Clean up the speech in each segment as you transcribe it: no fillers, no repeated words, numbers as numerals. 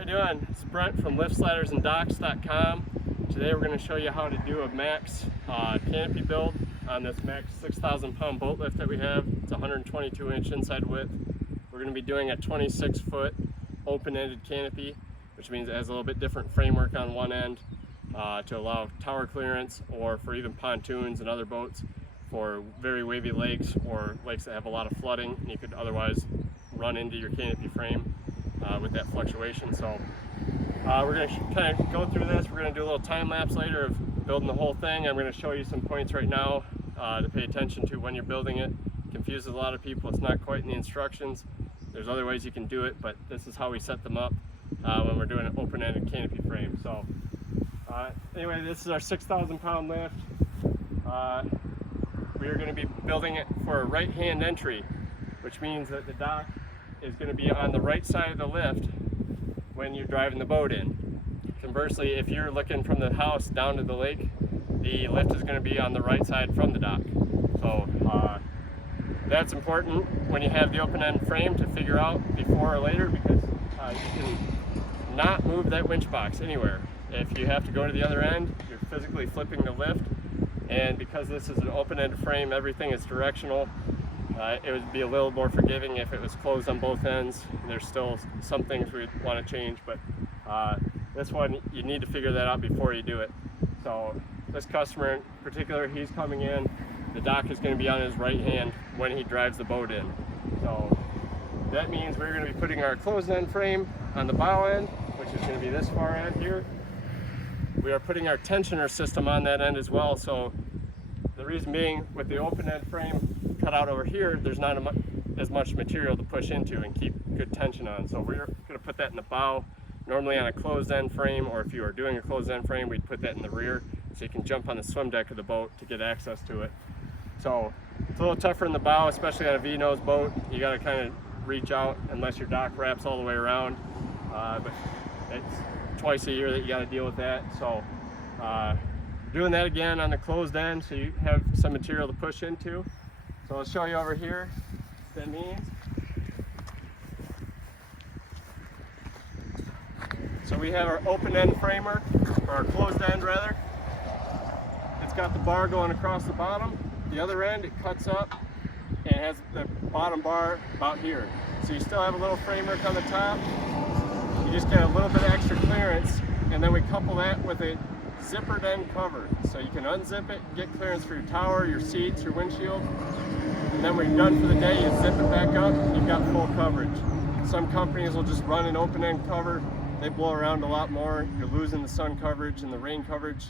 How you doing? It's Brent from liftslidersandocks.com. Today we're going to show you how to do a max canopy build on this max 6,000 pound boat lift that we have. It's 122 inch inside width. We're going to be doing a 26 foot open-ended canopy, which means it has a little bit different framework on one end to allow tower clearance, or for even pontoons and other boats for very wavy lakes or lakes that have a lot of flooding and you could otherwise run into your canopy frame with that fluctuation. So we're going to kind of go through this. We're going to do a little time lapse later of building the whole thing. I'm going to show you some points right now to pay attention to when you're building it. It confuses a lot of people. It's not quite in the instructions. There's other ways you can do it, but this is how we set them up when we're doing an open-ended canopy frame. So anyway, this is our 6,000 pound lift. We are going to be building it for a right-hand entry, which means that the dock is going to be on the right side of the lift when you're driving the boat in. Conversely, if you're looking from the house down to the lake, the lift is going to be on the right side from the dock. So that's important when you have the open-end frame to figure out before or later, because you can not move that winch box anywhere. If you have to go to the other end, you're physically flipping the lift, and because this is an open-end frame, everything is directional. It would be a little more forgiving if it was closed on both ends. There's still some things we'd want to change, but this one, you need to figure that out before you do it. So this customer in particular, he's coming in, the dock is going to be on his right hand when he drives the boat in. So that means we're going to be putting our closed-end frame on the bow end, which is going to be this far end here. We are putting our tensioner system on that end as well. So the reason being, with the open-end frame cut out over here, there's not as much material to push into and keep good tension on. So we're going to put that in the bow. Normally on a closed-end frame, or if you are doing a closed-end frame, we'd put that in the rear so you can jump on the swim deck of the boat to get access to it. So it's a little tougher in the bow, especially on a V-nose boat. You got to kind of reach out unless your dock wraps all the way around. But it's twice a year that you got to deal with that. So doing that again on the closed end, so you have some material to push into. So I'll show you over here what that means. So we have our open end framework, or our closed end rather. It's got the bar going across the bottom. The other end, it cuts up and has the bottom bar about here. So you still have a little framework on the top. You just get a little bit of extra clearance, and then we couple that with a zippered end cover. So you can unzip it, get clearance for your tower, your seats, your windshield. And then when you're done for the day, you zip it back up, you've got full coverage. Some companies will just run an open end cover. They blow around a lot more. You're losing the sun coverage and the rain coverage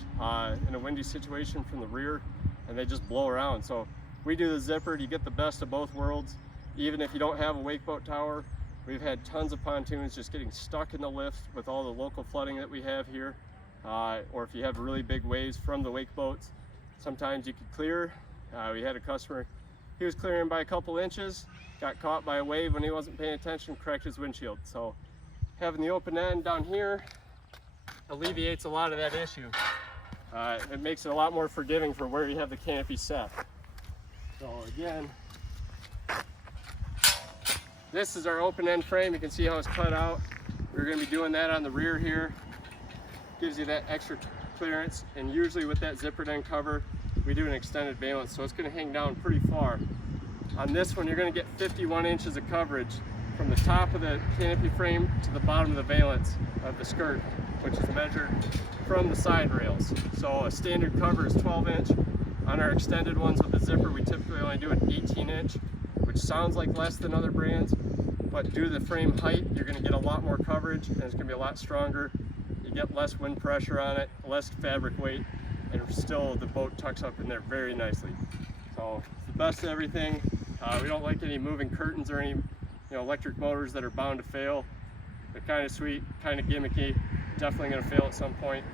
in a windy situation from the rear, and they just blow around. So we do the zippered. You get the best of both worlds. Even if you don't have a wake boat tower, we've had tons of pontoons just getting stuck in the lift with all the local flooding that we have here. Or if you have really big waves from the wake boats, sometimes you could clear. We had a customer, he was clearing by a couple inches, got caught by a wave when he wasn't paying attention, cracked his windshield. So having the open end down here alleviates a lot of that issue. It makes it a lot more forgiving for where you have the canopy set. So again, this is our open end frame. You can see how it's cut out. We're going to be doing that on the rear here. Gives you that extra clearance, and usually with that zippered end cover, we do an extended valance, so it's going to hang down pretty far. On this one, you're going to get 51 inches of coverage from the top of the canopy frame to the bottom of the valance of the skirt, which is measured from the side rails. So a standard cover is 12 inch. On our extended ones with the zipper, we typically only do an 18 inch, which sounds like less than other brands, but due to the frame height, you're going to get a lot more coverage, and it's going to be a lot stronger. You get less wind pressure on it, less fabric weight, and still the boat tucks up in there very nicely. So it's the best of everything. We don't like any moving curtains or any electric motors that are bound to fail. They're kind of sweet, kind of gimmicky, definitely going to fail at some point.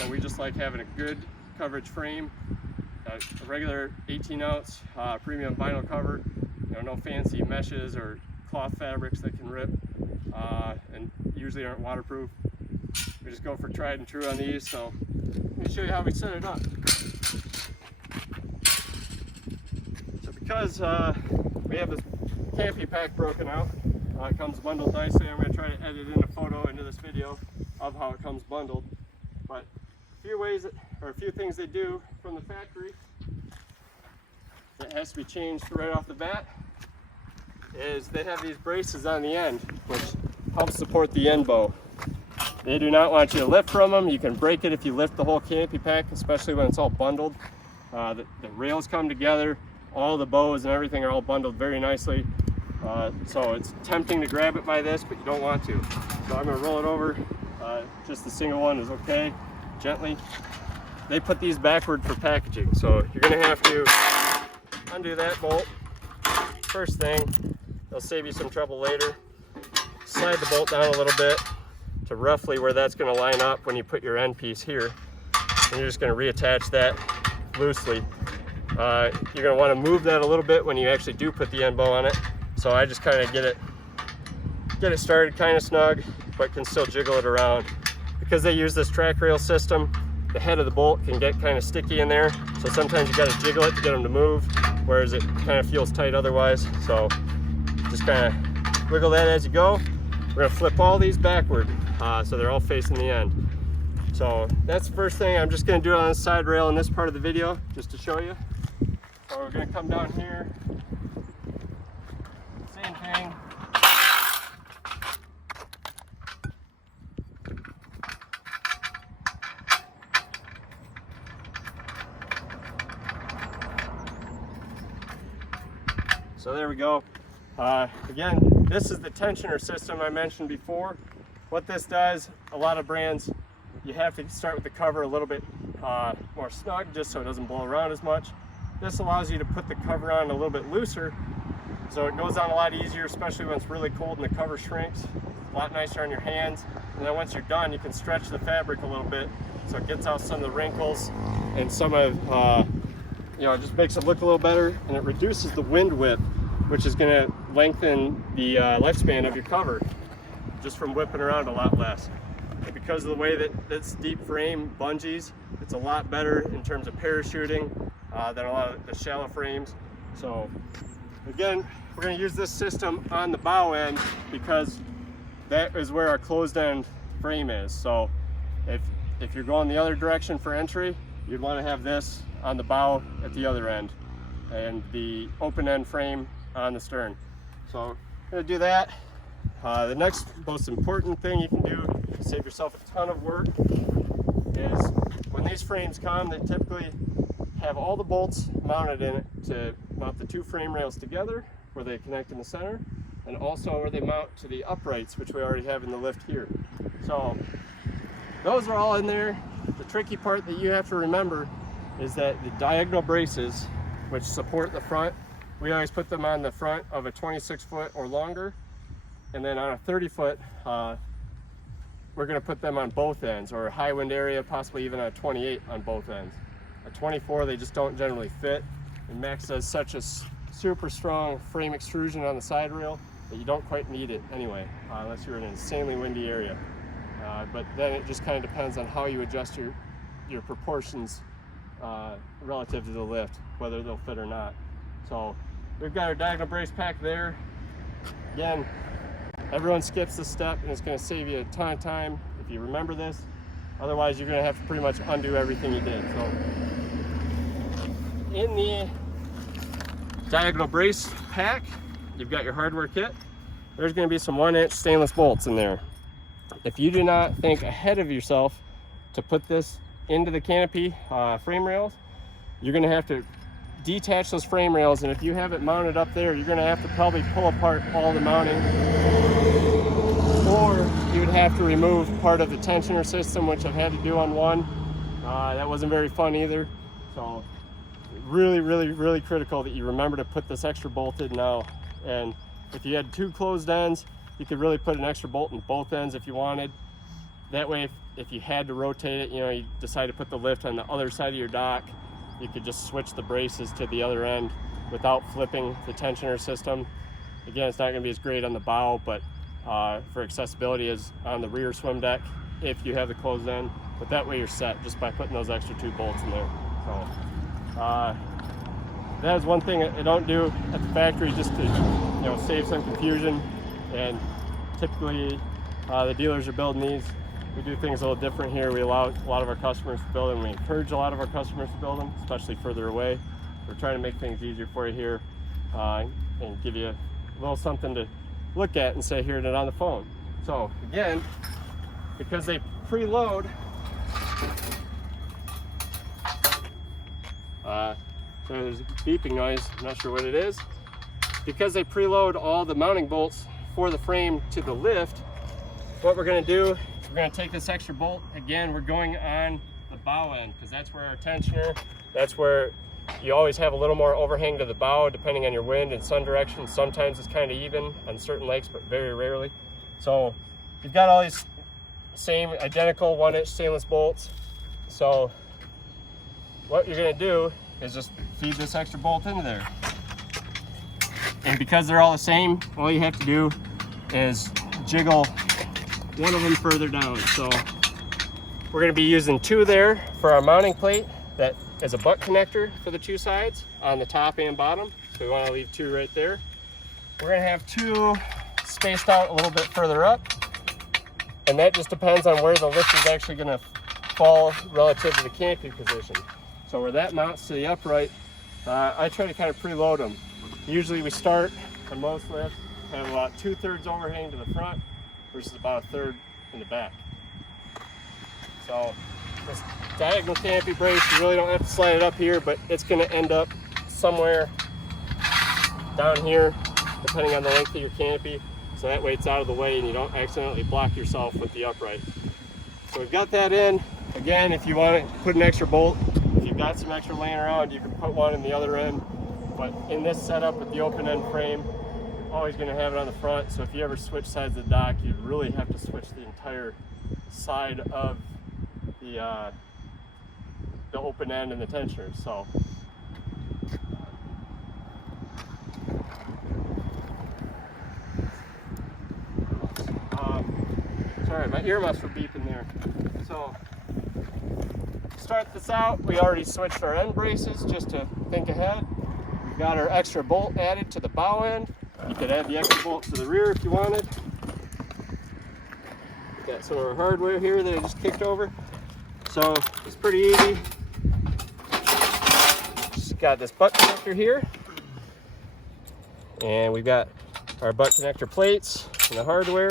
So we just like having a good coverage frame, a regular 18 ounce premium vinyl cover, no fancy meshes or cloth fabrics that can rip and usually aren't waterproof. We just go for tried and true on these. So let me show you how we set it up. So because we have this canopy pack broken out, It comes bundled nicely. I'm going to try to edit in a photo into this video of how it comes bundled. But a few ways, or a few things they do from the factory that has to be changed right off the bat is they have these braces on the end, which help support the end bow. They do not want you to lift from them. You can break it if you lift the whole canopy pack, especially when it's all bundled. The rails come together, all the bows and everything are all bundled very nicely. So it's tempting to grab it by this, but you don't want to. So I'm going to roll it over. Just the single one is okay, gently. They put these backward for packaging, so you're going to have to undo that bolt first thing. They'll save you some trouble later. Slide the bolt down a little bit to roughly where that's going to line up when you put your end piece here. And you're just going to reattach that loosely. You're going to want to move that a little bit when you actually do put the end bow on it. So I just kind of get it started kind of snug, but can still jiggle it around. Because they use this track rail system, the head of the bolt can get kind of sticky in there. So sometimes you got to jiggle it to get them to move, whereas it kind of feels tight otherwise. So just kind of wiggle that as you go. We're going to flip all these backward so they're all facing the end. So that's the first thing. I'm just going to do it on the side rail in this part of the video just to show you. So we're going to come down here. Same thing. So there we go. Again, this is the tensioner system I mentioned before. What this does, a lot of brands, you have to start with the cover a little bit more snug just so it doesn't blow around as much. This allows you to put the cover on a little bit looser, so it goes on a lot easier, especially when it's really cold and the cover shrinks. A lot nicer on your hands. And then once you're done, you can stretch the fabric a little bit so it gets out some of the wrinkles and some of, it just makes it look a little better, and it reduces the wind whip, which is going to lengthen the lifespan of your cover just from whipping around a lot less. And because of the way that this deep frame bungees, it's a lot better in terms of parachuting than a lot of the shallow frames. So again, we're going to use this system on the bow end because that is where our closed end frame is. So if you're going the other direction for entry, you'd want to have this on the bow at the other end and the open end frame on the stern. So I'm going to do that. The next most important thing you can do to save yourself a ton of work is when these frames come, they typically have all the bolts mounted in it to mount the two frame rails together where they connect in the center, and also where they mount to the uprights, which we already have in the lift here. So those are all in there. The tricky part that you have to remember is that the diagonal braces, which support the front, we always put them on the front of a 26-foot or longer, and then on a 30-foot, we're going to put them on both ends, or a high wind area, possibly even a 28 on both ends. A 24, they just don't generally fit, and Max does such a super strong frame extrusion on the side rail that you don't quite need it anyway, unless you're in an insanely windy area. But then it just kind of depends on how you adjust your proportions relative to the lift, whether they'll fit or not. So we've got our diagonal brace pack there. Again, everyone skips this step, and it's going to save you a ton of time if you remember this. Otherwise, you're going to have to pretty much undo everything you did. So in the diagonal brace pack, you've got your hardware kit. There's going to be some 1-inch stainless bolts in there. If you do not think ahead of yourself to put this into the canopy frame rails, you're going to have to detach those frame rails, and if you have it mounted up there, you're going to have to probably pull apart all the mounting, or you would have to remove part of the tensioner system, which I've had to do on one. That wasn't very fun either. So really critical that you remember to put this extra bolt in now. And if you had two closed ends, you could really put an extra bolt in both ends if you wanted. That way, if you had to rotate it, you decide to put the lift on the other side of your dock, you could just switch the braces to the other end without flipping the tensioner system. Again, it's not going to be as great on the bow, but for accessibility is on the rear swim deck if you have the closed end. But that way you're set just by putting those extra two bolts in there. So that is one thing I don't do at the factory, just to save some confusion And typically the dealers are building these. We do things a little different here. We allow a lot of our customers to build them. We encourage a lot of our customers to build them, especially further away. We're trying to make things easier for you here and give you a little something to look at and say, hearing it on the phone. So again, because they preload, so there's a beeping noise, I'm not sure what it is. Because they preload all the mounting bolts for the frame to the lift, what we're going to do, we're going to take this extra bolt. Again, we're going on the bow end because that's where our tensioner, that's where you always have a little more overhang to the bow depending on your wind and sun direction. Sometimes it's kind of even on certain lakes, but very rarely. So you've got all these same identical 1-inch stainless bolts. So what you're going to do is just feed this extra bolt into there. And because they're all the same, all you have to do is jiggle one of them further down. So we're going to be using 2 there for our mounting plate that is a butt connector for the 2 sides on the top and bottom. So we want to leave 2 right there. We're going to have 2 spaced out a little bit further up, and that just depends on where the lift is actually going to fall relative to the canopy position. So where that mounts to the upright, I try to kind of preload them. Usually we start on most lifts, have about 2/3 overhang to the front versus about 1/3 in the back. So this diagonal canopy brace, you really don't have to slide it up here, but it's going to end up somewhere down here depending on the length of your canopy. So that way it's out of the way and you don't accidentally block yourself with the upright. So we've got that in. Again, if you want to put an extra bolt, if you've got some extra laying around, you can put one in the other end. But in this setup with the open end frame, you're always going to have it on the front. So if you ever switch sides of the dock, you'd really have to switch the entire side of the open end and the tensioner. So sorry, my earmuffs were beeping there. So to start this out, we already switched our end braces just to think ahead. We've got our extra bolt added to the bow end. You could add the extra bolt to the rear if you wanted. We've got some of our hardware here that I just kicked over. So it's pretty easy. Just got this butt connector here. And we've got our butt connector plates and the hardware.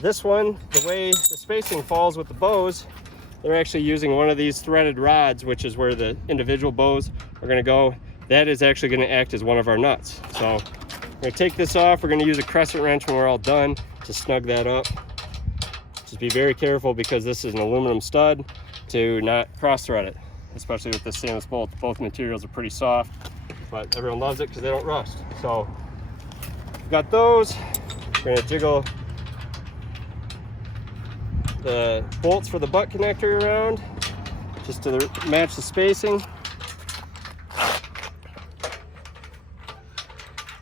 This one, the way the spacing falls with the bows, they're actually using one of these threaded rods, which is where the individual bows are going to go. That is actually going to act as one of our nuts. So we're going to take this off. We're going to use a crescent wrench when we're all done to snug that up. Just be very careful because this is an aluminum stud to not cross thread it, especially with the stainless bolt. Both materials are pretty soft, but everyone loves it because they don't rust. So we've got those. We're going to jiggle the bolts for the butt connector around just to match the spacing.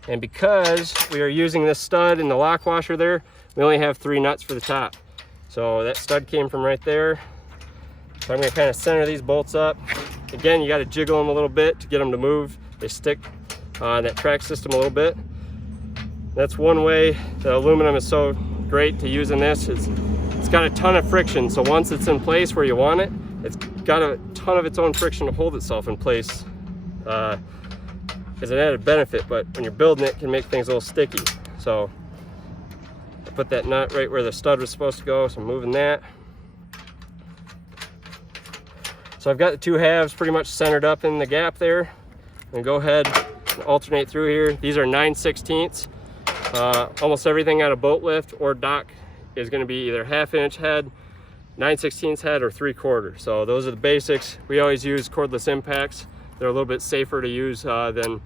And because we are using this stud in the lock washer there, we only have 3 nuts for the top. So that stud came from right there. So I'm going to kind of center these bolts up. Again, you got to jiggle them a little bit to get them to move. They stick on that track system a little bit. That's one way the aluminum is so great to use in this. It's got a ton of friction. So once it's in place where you want it, it's got a ton of its own friction to hold itself in place. Is an added benefit, but when you're building it, can make things a little sticky. So I put that nut right where the stud was supposed to go, so I'm moving that. So I've got the 2 halves pretty much centered up in the gap there. And go ahead and alternate through here. These are 9/16. Almost everything on a boat lift or dock is going to be either 1/2 inch head, 9/16 head, or 3/4. So those are the basics. We always use cordless impacts. They're a little bit safer to use than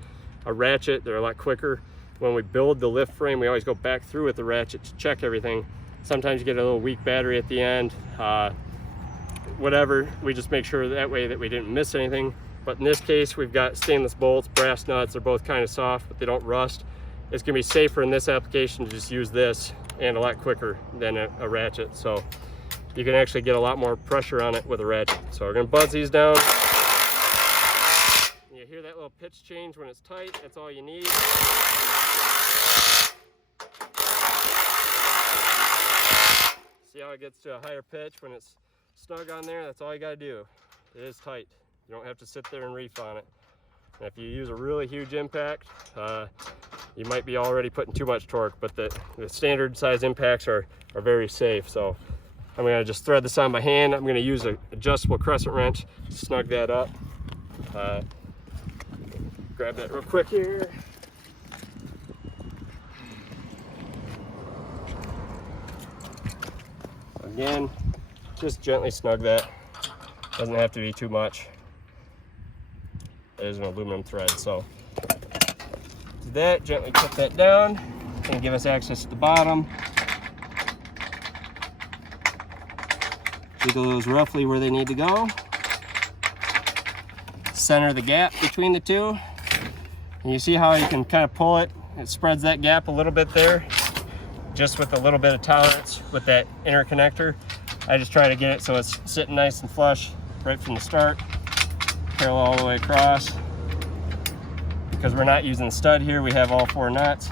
a ratchet. They're a lot quicker. When we build the lift frame, we always go back through with the ratchet to check everything. Sometimes you get a little weak battery at the end. Whatever, we just make sure that way that we didn't miss anything. But in this case, we've got stainless bolts, brass nuts. They're both kind of soft, but they don't rust. It's gonna be safer in this application to just use this and a lot quicker than a ratchet. So you can actually get a lot more pressure on it with a ratchet. So we're gonna buzz these down. You hear that little pitch change when it's tight. That's all you need. how it gets to a higher pitch when it's snug on there. That's all you got to do. It is tight. You don't have to sit there and reef on it. And if you use a really huge impact, you might be already putting too much torque, but the standard size impacts are very safe. So I'm going to just thread this on by hand. I'm going to use an adjustable crescent wrench to snug that up. Grab that real quick here. Again, just gently snug that. Doesn't have to be too much. It is an aluminum thread, so do that, gently put that down and give us access to the bottom. Jiggle those roughly where they need to go. Center the gap between the two. And you see how you can kind of pull it. It spreads that gap a little bit there, just with a little bit of tolerance with that inner connector. I just try to get it so it's sitting nice and flush right from the start, parallel all the way across. Because we're not using the stud here, we have all 4 nuts.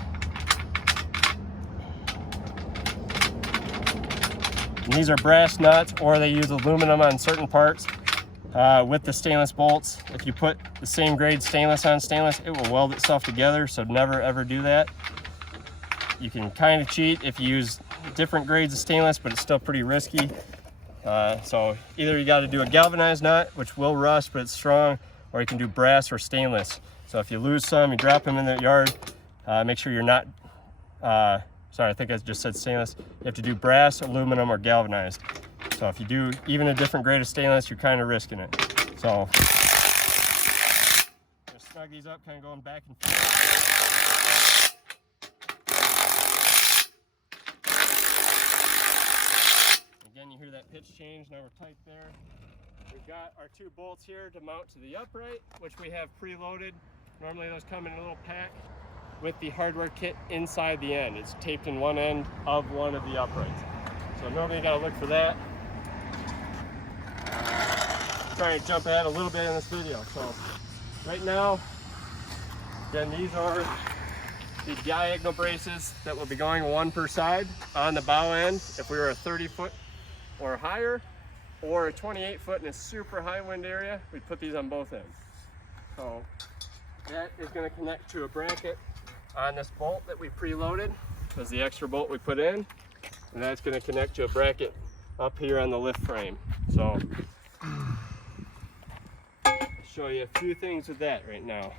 And these are brass nuts, or they use aluminum on certain parts. With the stainless bolts, if you put the same grade stainless on stainless, it will weld itself together, so never ever do that. You can kind of cheat if you use different grades of stainless, but it's still pretty risky. So either you got to do a galvanized nut, which will rust, but it's strong, or you can do brass or stainless. So if you lose some, you drop them in the yard, make sure you're not, sorry, I think I just said stainless. You have to do brass, aluminum, or galvanized. So if you do even a different grade of stainless, you're kind of risking it. So just snug these up, kind of going back and forth. Again, you hear that pitch change. Now we're tight there. We've got our 2 bolts here to mount to the upright, which we have preloaded. Normally those come in a little pack with the hardware kit inside the end. It's taped in one end of one of the uprights. So normally you got to look for that. Trying to jump ahead a little bit in this video. So right now, again, these are the diagonal braces that will be going 1 per side on the bow end. If we were a 30-foot or higher, or a 28-foot in a super high wind area, we'd put these on both ends. So that is going to connect to a bracket on this bolt that we preloaded. That's the extra bolt we put in, and that's going to connect to a bracket up here on the lift frame. So I'll show you a few things with that right now.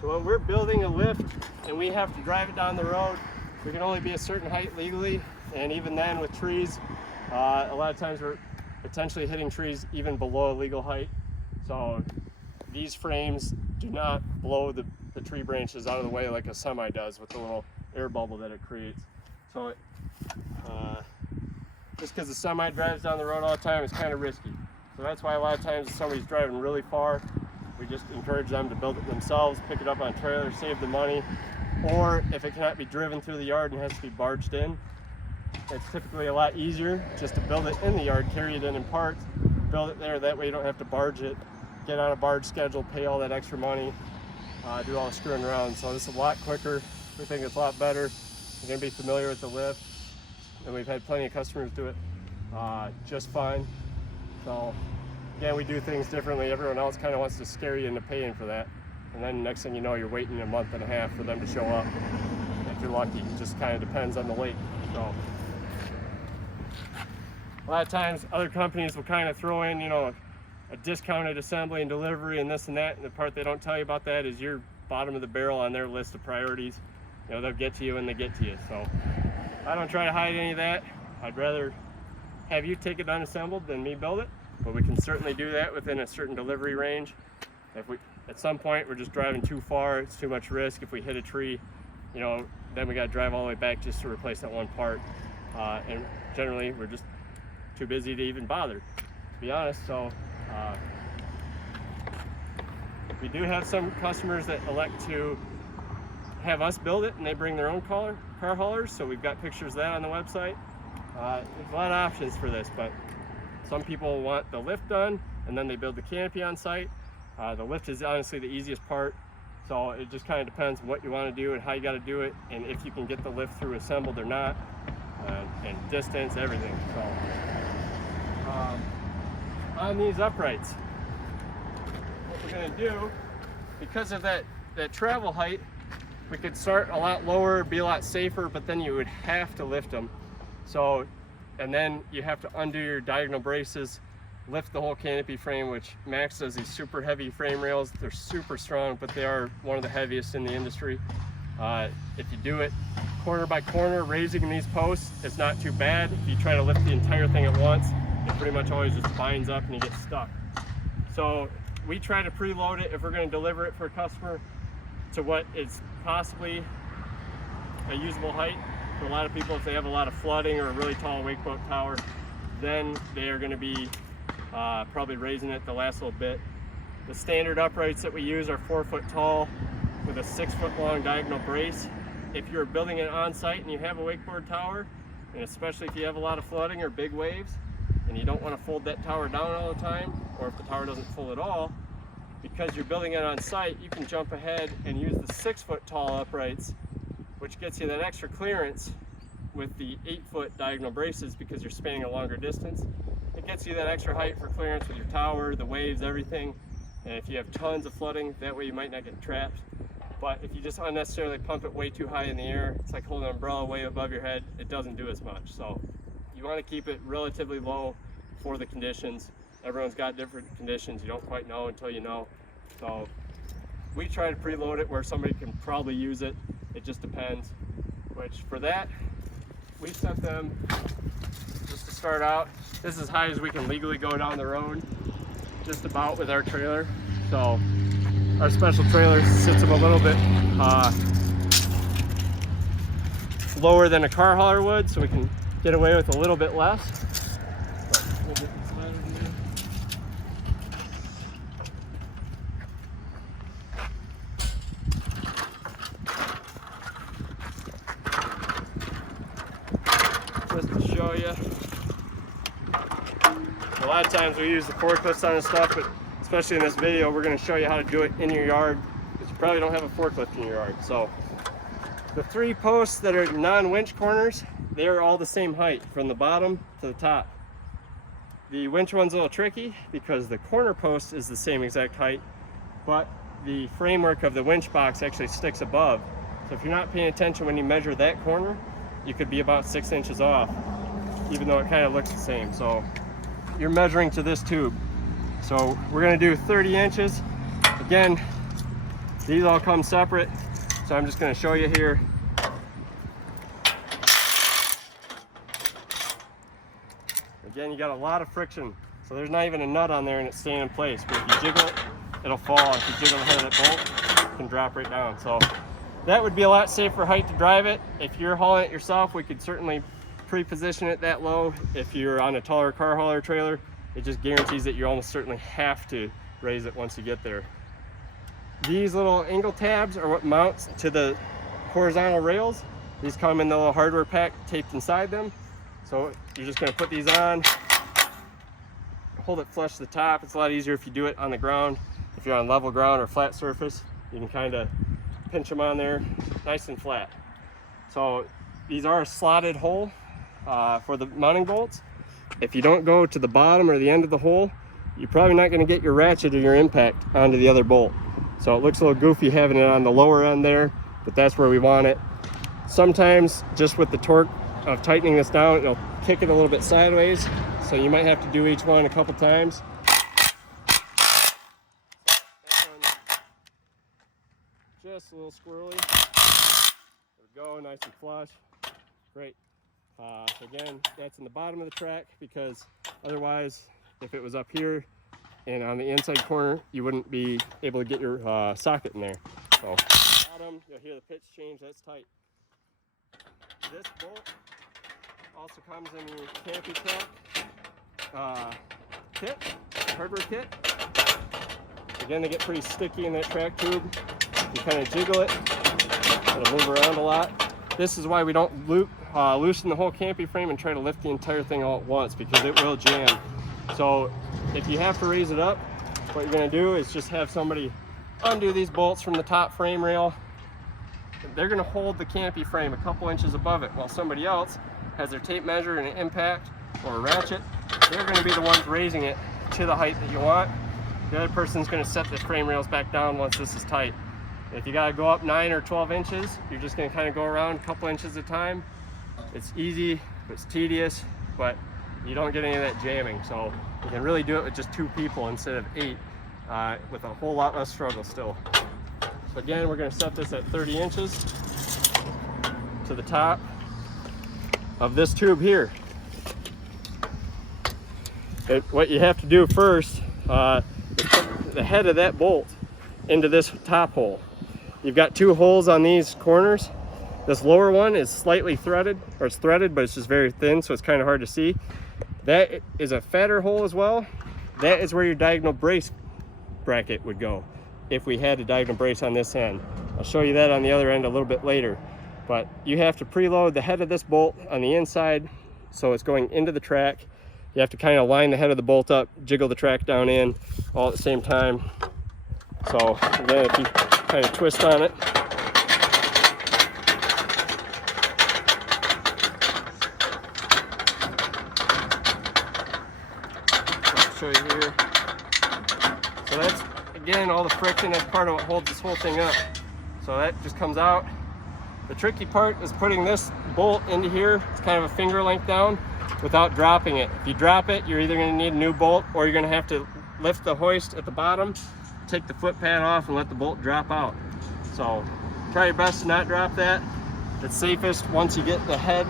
So when we're building a lift and we have to drive it down the road, we can only be a certain height legally, and even then with trees, a lot of times we're potentially hitting trees even below legal height. So these frames do not blow the tree branches out of the way like a semi does with the little air bubble that it creates. So just because the semi drives down the road all the time, it's kind of risky. So that's why a lot of times if somebody's driving really far, we just encourage them to build it themselves, pick it up on a trailer, save the money. Or if it cannot be driven through the yard and has to be barged in, it's typically a lot easier just to build it in the yard, carry it in parts, build it there. That way you don't have to barge it, get on a barge schedule, pay all that extra money, do all the screwing around. So this is a lot quicker. We think it's a lot better. You're going to be familiar with the lift, and we've had plenty of customers do it just fine. So again, we do things differently. Everyone else kind of wants to scare you into paying for that. And then next thing you know, you're waiting a month and a half for them to show up. If you're lucky, it just kind of depends on the lake. So a lot of times other companies will kind of throw in, you know, a discounted assembly and delivery and this and that. And the part they don't tell you about that is you're bottom of the barrel on their list of priorities. You know, they'll get to you when they get to you. So I don't try to hide any of that. I'd rather have you take it unassembled than me build it. But we can certainly do that within a certain delivery range. If we, at some point, we're just driving too far, it's too much risk. If we hit a tree, you know, then we got to drive all the way back just to replace that one part. And generally, we're just too busy to even bother, to be honest. So we do have some customers that elect to have us build it, and they bring their own car haulers. So we've got pictures of that on the website. There's a lot of options for this, but some people want the lift done, and then they build the canopy on site. The lift is honestly the easiest part. So it just kind of depends what you want to do and how you got to do it, and if you can get the lift through assembled or not, and distance, everything. So on these uprights, what we're going to do, because of that travel height, we could start a lot lower, be a lot safer, but then you would have to lift them. So, and then you have to undo your diagonal braces, lift the whole canopy frame, which Max does these super heavy frame rails. They're super strong, but they are one of the heaviest in the industry. If you do it corner by corner, raising these posts, it's not too bad. If you try to lift the entire thing at once, it pretty much always just binds up and you get stuck. So we try to preload it if we're going to deliver it for a customer to what is possibly a usable height. For a lot of people, if they have a lot of flooding or a really tall wake boat tower, then they are going to be probably raising it the last little bit. The standard uprights that we use are 4 foot tall with a 6 foot long diagonal brace. If you're building it on site and you have a wakeboard tower, and especially if you have a lot of flooding or big waves and you don't want to fold that tower down all the time, or if the tower doesn't fold at all, because you're building it on site, you can jump ahead and use the 6 foot tall uprights, which gets you that extra clearance with the 8 foot diagonal braces because you're spanning a longer distance. It gets you that extra height for clearance with your tower, the waves, everything. And if you have tons of flooding, that way you might not get trapped. But if you just unnecessarily pump it way too high in the air, it's like holding an umbrella way above your head, it doesn't do as much. So you want to keep it relatively low for the conditions. Everyone's got different conditions. You don't quite know until you know. So we try to preload it where somebody can probably use it. It just depends. Which for that, we set them, just to start out, this is as high as we can legally go down the road, just about with our trailer. So our special trailer sits them a little bit lower than a car hauler would, so we can get away with a little bit less. We'll get this ladder here. Just to show you, a lot of times we use the forklifts on this stuff, but especially in this video, we're going to show you how to do it in your yard, because you probably don't have a forklift in your yard. So the 3 posts that are non-winch corners, they're all the same height from the bottom to the top. The winch one's a little tricky because the corner post is the same exact height, but the framework of the winch box actually sticks above. So if you're not paying attention when you measure that corner, you could be about 6 inches off, even though it kind of looks the same. So you're measuring to this tube. So we're going to do 30 inches. Again, these all come separate, so I'm just going to show you here. Again, you got a lot of friction, so there's not even a nut on there and it's staying in place. But if you jiggle it, it'll fall. If you jiggle the head of that bolt, it can drop right down. So that would be a lot safer height to drive it. If you're hauling it yourself, we could certainly pre-position it that low. If you're on a taller car hauler trailer, it just guarantees that you almost certainly have to raise it once you get there. These little angle tabs are what mounts to the horizontal rails. These come in the little hardware pack taped inside them. So you're just going to put these on, hold it flush to the top. It's a lot easier if you do it on the ground. If you're on level ground or flat surface, you can kind of pinch them on there nice and flat. So these are a slotted hole for the mounting bolts. If you don't go to the bottom or the end of the hole, you're probably not going to get your ratchet or your impact onto the other bolt. So it looks a little goofy having it on the lower end there, but that's where we want it. Sometimes just with the torque of tightening this down, it'll kick it a little bit sideways, so you might have to do each one a couple times. Just a little squirrely. There we go, nice and flush. Great. Again, that's in the bottom of the track, because otherwise, if it was up here and on the inside corner, you wouldn't be able to get your socket in there. So bottom, you'll hear the pitch change, that's tight. This bolt also comes in your Canopy track kit, hardware kit. Again, they get pretty sticky in that track tube. You kind of jiggle it, it'll move around a lot. This is why we don't loosen the whole canopy frame and try to lift the entire thing all at once, because it will jam. So if you have to raise it up, what you're going to do is just have somebody undo these bolts from the top frame rail. They're going to hold the canopy frame a couple inches above it, while somebody else has their tape measure and an impact or a ratchet. They're going to be the ones raising it to the height that you want. The other person's going to set the frame rails back down once this is tight. If you got to go up 9 or 12 inches, you're just going to kind of go around a couple inches at a time. It's easy, it's tedious, but you don't get any of that jamming. So you can really do it with just 2 people instead of 8, with a whole lot less struggle still. So again, we're going to set this at 30 inches to the top of this tube here. What you have to do first is put the head of that bolt into this top hole. You've got 2 holes on these corners. This lower one is slightly threaded, or it's threaded, but it's just very thin, so it's kind of hard to see. That is a fatter hole as well. That is where your diagonal brace bracket would go if we had a diagonal brace on this end. I'll show you that on the other end a little bit later. But you have to preload the head of this bolt on the inside so it's going into the track. You have to kind of line the head of the bolt up, jiggle the track down in all at the same time. So again, if you kind of twist on it, I'll show you here. So that's, again, all the friction. That's part of what holds this whole thing up. So that just comes out. The tricky part is putting this bolt into here. It's kind of a finger length down without dropping it. If you drop it, you're either going to need a new bolt, or you're going to have to lift the hoist at the bottom, take the foot pad off, and let the bolt drop out. So try your best to not drop that. It's safest once you get the head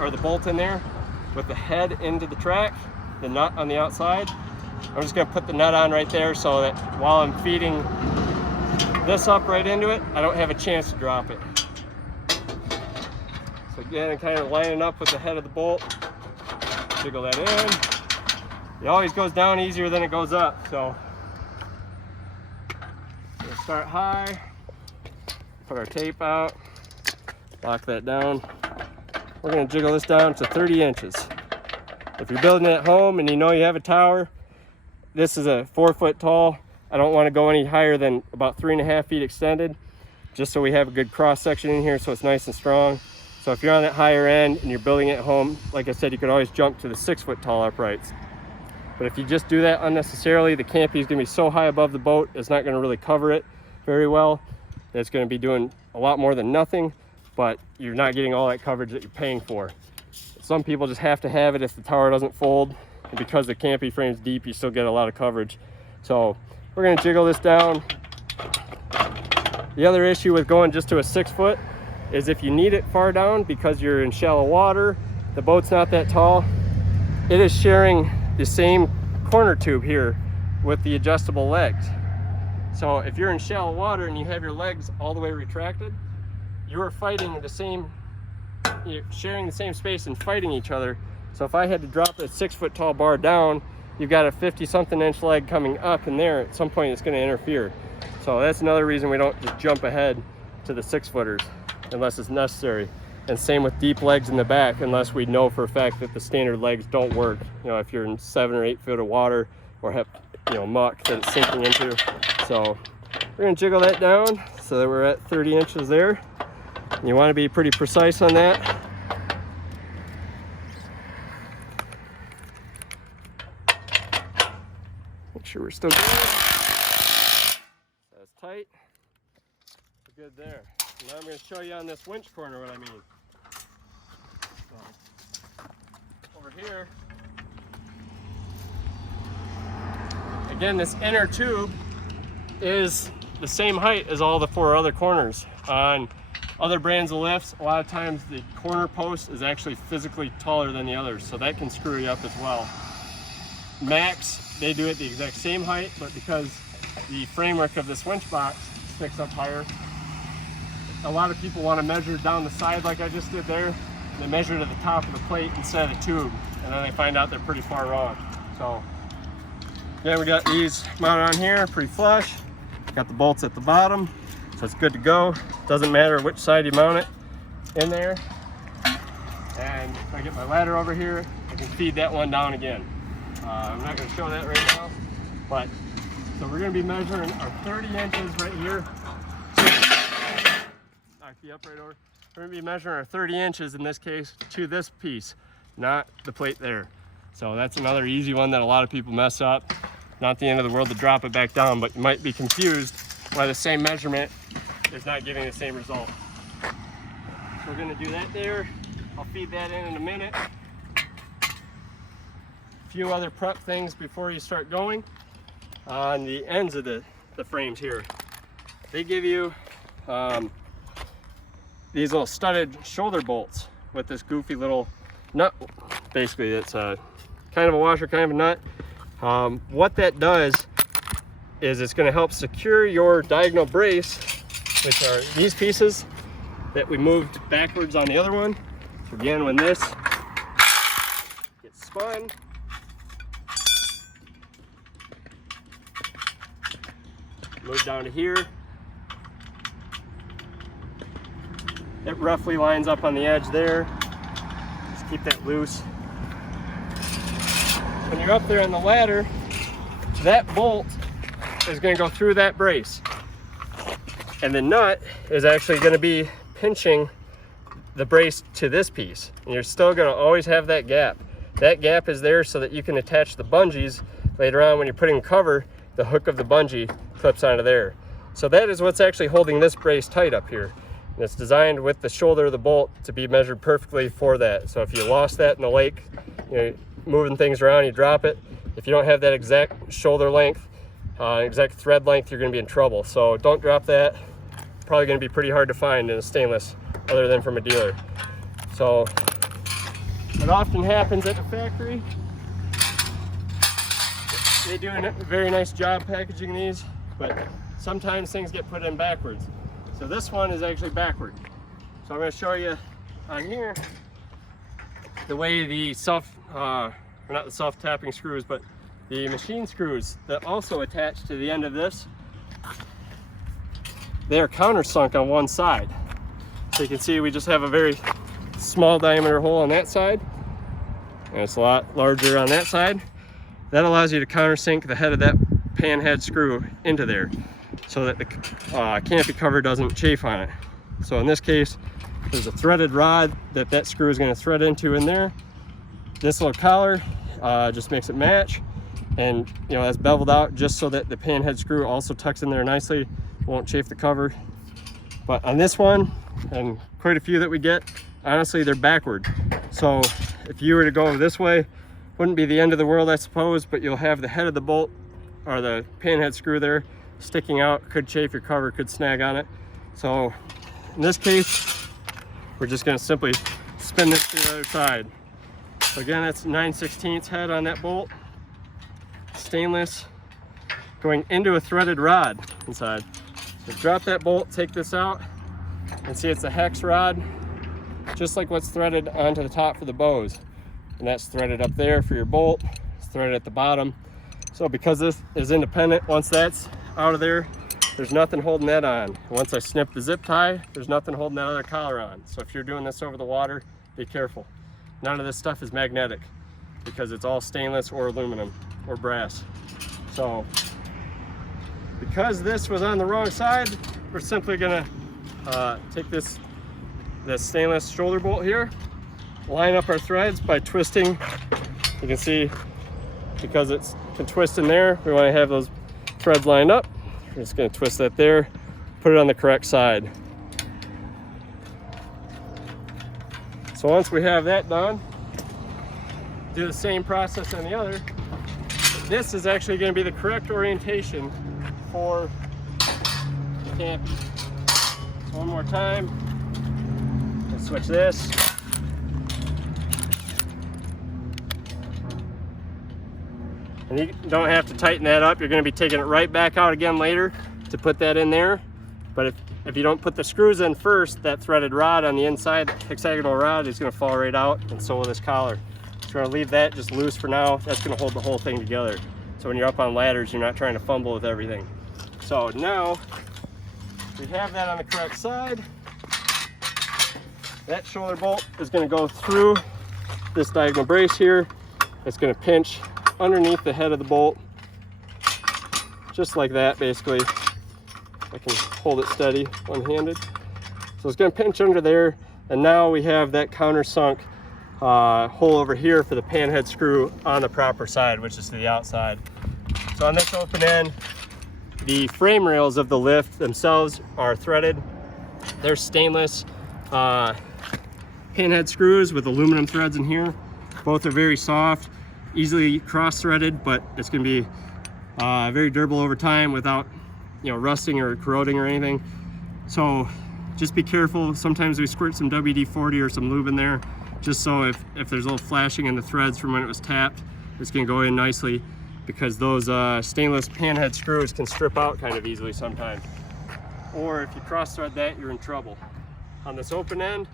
or the bolt in there with the head into the track, the nut on the outside. I'm just going to put the nut on right there so that while I'm feeding this up right into it, I don't have a chance to drop it. So again, I'm kind of lining up with the head of the bolt. Jiggle that in. It always goes down easier than it goes up. So we'll start high, put our tape out, lock that down. We're going to jiggle this down to 30 inches. If you're building it at home and you know you have a tower, this is a 4 foot tall. I don't want to go any higher than about 3.5 feet extended, just so we have a good cross section in here so it's nice and strong. So if you're on that higher end and you're building it at home, like I said, you could always jump to the 6 foot tall uprights. But if you just do that unnecessarily, the canopy is going to be so high above the boat, it's not going to really cover it very well. It's going to be doing a lot more than nothing, but you're not getting all that coverage that you're paying for. Some people just have to have it if the tower doesn't fold, and because the canopy frame's deep, you still get a lot of coverage. So we're going to jiggle this down. The other issue with going just to a 6 foot is if you need it far down because you're in shallow water, the boat's not that tall, it is sharing the same corner tube here with the adjustable legs. So if you're in shallow water and you have your legs all the way retracted, you're fighting the same, you're sharing the same space and fighting each other. So if I had to drop a 6 foot tall bar down, you've got a 50-something inch leg coming up in there. At some point it's going to interfere. So that's another reason we don't just jump ahead to the 6 footers unless it's necessary. And same with deep legs in the back, unless we know for a fact that the standard legs don't work. You know, if you're in 7 or 8 foot of water or have, you know, muck that it's sinking into. So we're going to jiggle that down so that we're at 30 inches there. You want to be pretty precise on that. Make sure we're still good. That's tight. We're good there. Now I'm going to show you on this winch corner what I mean. So, over here, again, this inner tube is the same height as all the 4 other corners. On other brands of lifts, a lot of times the corner post is actually physically taller than the others, so that can screw you up as well. Max, they do it the exact same height, but because the framework of this winch box sticks up higher, a lot of people want to measure down the side like I just did there. They measure to the top of the plate instead of the tube, and then they find out they're pretty far wrong. So yeah, we got these mounted on here pretty flush. Got the bolts at the bottom, so it's good to go. Doesn't matter which side you mount it in there. And if I get my ladder over here, I can feed that one down again. I'm not going to show that right now, but So we're going to be measuring our 30 inches right here. Knock the up right over. We're going to be measuring our 30 inches in this case to this piece, not the plate there. So that's another easy one that a lot of people mess up. Not the end of the world to drop it back down, but you might be confused why the same measurement is not giving the same result. So we're going to do that there. I'll feed that in a minute. A few other prep things before you start going. On the ends of the frames here, they give you these little studded shoulder bolts with this goofy little nut. Basically, it's a kind of a washer, kind of a nut. What that does is it's going to help secure your diagonal brace, which are these pieces that we moved backwards on the other one. So again, when this gets spun, move down to here. It roughly lines up on the edge there. Just keep that loose. When you're up there on the ladder, that bolt is going to go through that brace. And the nut is actually going to be pinching the brace to this piece. And you're still going to always have that gap. That gap is there so that you can attach the bungees later on when you're putting cover. The hook of the bungee clips onto there. So that is what's actually holding this brace tight up here. And it's designed with the shoulder of the bolt to be measured perfectly for that. So if you lost that in the lake, you know, moving things around, you drop it. If you don't have that exact shoulder length, exact thread length, you're going to be in trouble. So don't drop that. Probably going to be pretty hard to find in a stainless other than from a dealer. So what often happens at the factory, they do a very nice job packaging these, but sometimes things get put in backwards. So this one is actually backward. So I'm going to show you on here the way the not the self-tapping screws, but the machine screws that also attach to the end of this, they are countersunk on one side. So you can see we just have a very small diameter hole on that side, and it's a lot larger on that side. That allows you to countersink the head of that pan head screw into there so that the canopy cover doesn't chafe on it. So in this case, there's a threaded rod that screw is going to thread into in there. This little collar just makes it match, and you know, that's beveled out just so that the pan head screw also tucks in there nicely, won't chafe the cover. But on this one, and quite a few that we get, honestly, they're backward. So if you were to go this way, wouldn't be the end of the world, I suppose, but you'll have the head of the bolt or the pan head screw there sticking out, could chafe your cover, could snag on it. So in this case, we're just going to simply spin this to the other side. So again, that's 9/16 head on that bolt, stainless, going into a threaded rod inside. So drop that bolt, take this out, and see it's a hex rod, just like what's threaded onto the top for the bows. And that's threaded up there for your bolt. It's threaded at the bottom. So because this is independent, once that's out of there, there's nothing holding that on. Once I snip the zip tie, there's nothing holding that other collar on. So if you're doing this over the water, be careful. None of this stuff is magnetic because it's all stainless or aluminum or brass. So because this was on the wrong side, we're simply gonna take this stainless shoulder bolt here, line up our threads by twisting. You can see because it can twist in there, we want to have those threads lined up. We're just going to twist that there, put it on the correct side. So once we have that done, do the same process on the other. This is actually going to be the correct orientation for the canopy. So one more time, let's switch this. And you don't have to tighten that up. You're going to be taking it right back out again later to put that in there. But if you don't put the screws in first, that threaded rod on the inside, hexagonal rod, is going to fall right out, and so will this collar. So we're going to leave that just loose for now. That's going to hold the whole thing together. So when you're up on ladders, you're not trying to fumble with everything. So now we have that on the correct side. That shoulder bolt is going to go through this diagonal brace here. It's going to pinch underneath the head of the bolt, just like that basically. I can hold it steady one-handed. So it's going to pinch under there, and now we have that countersunk hole over here for the panhead screw on the proper side, which is to the outside. So on this open end, the frame rails of the lift themselves are threaded. They're stainless panhead screws with aluminum threads in here. Both are very soft, easily cross-threaded, but it's going to be very durable over time without, you know, rusting or corroding or anything. So just be careful. Sometimes we squirt some WD-40 or some lube in there, just so if there's a little flashing in the threads from when it was tapped, it's going to go in nicely, because those stainless panhead screws can strip out kind of easily sometimes. Or if you cross-thread that, you're in trouble. On this open end,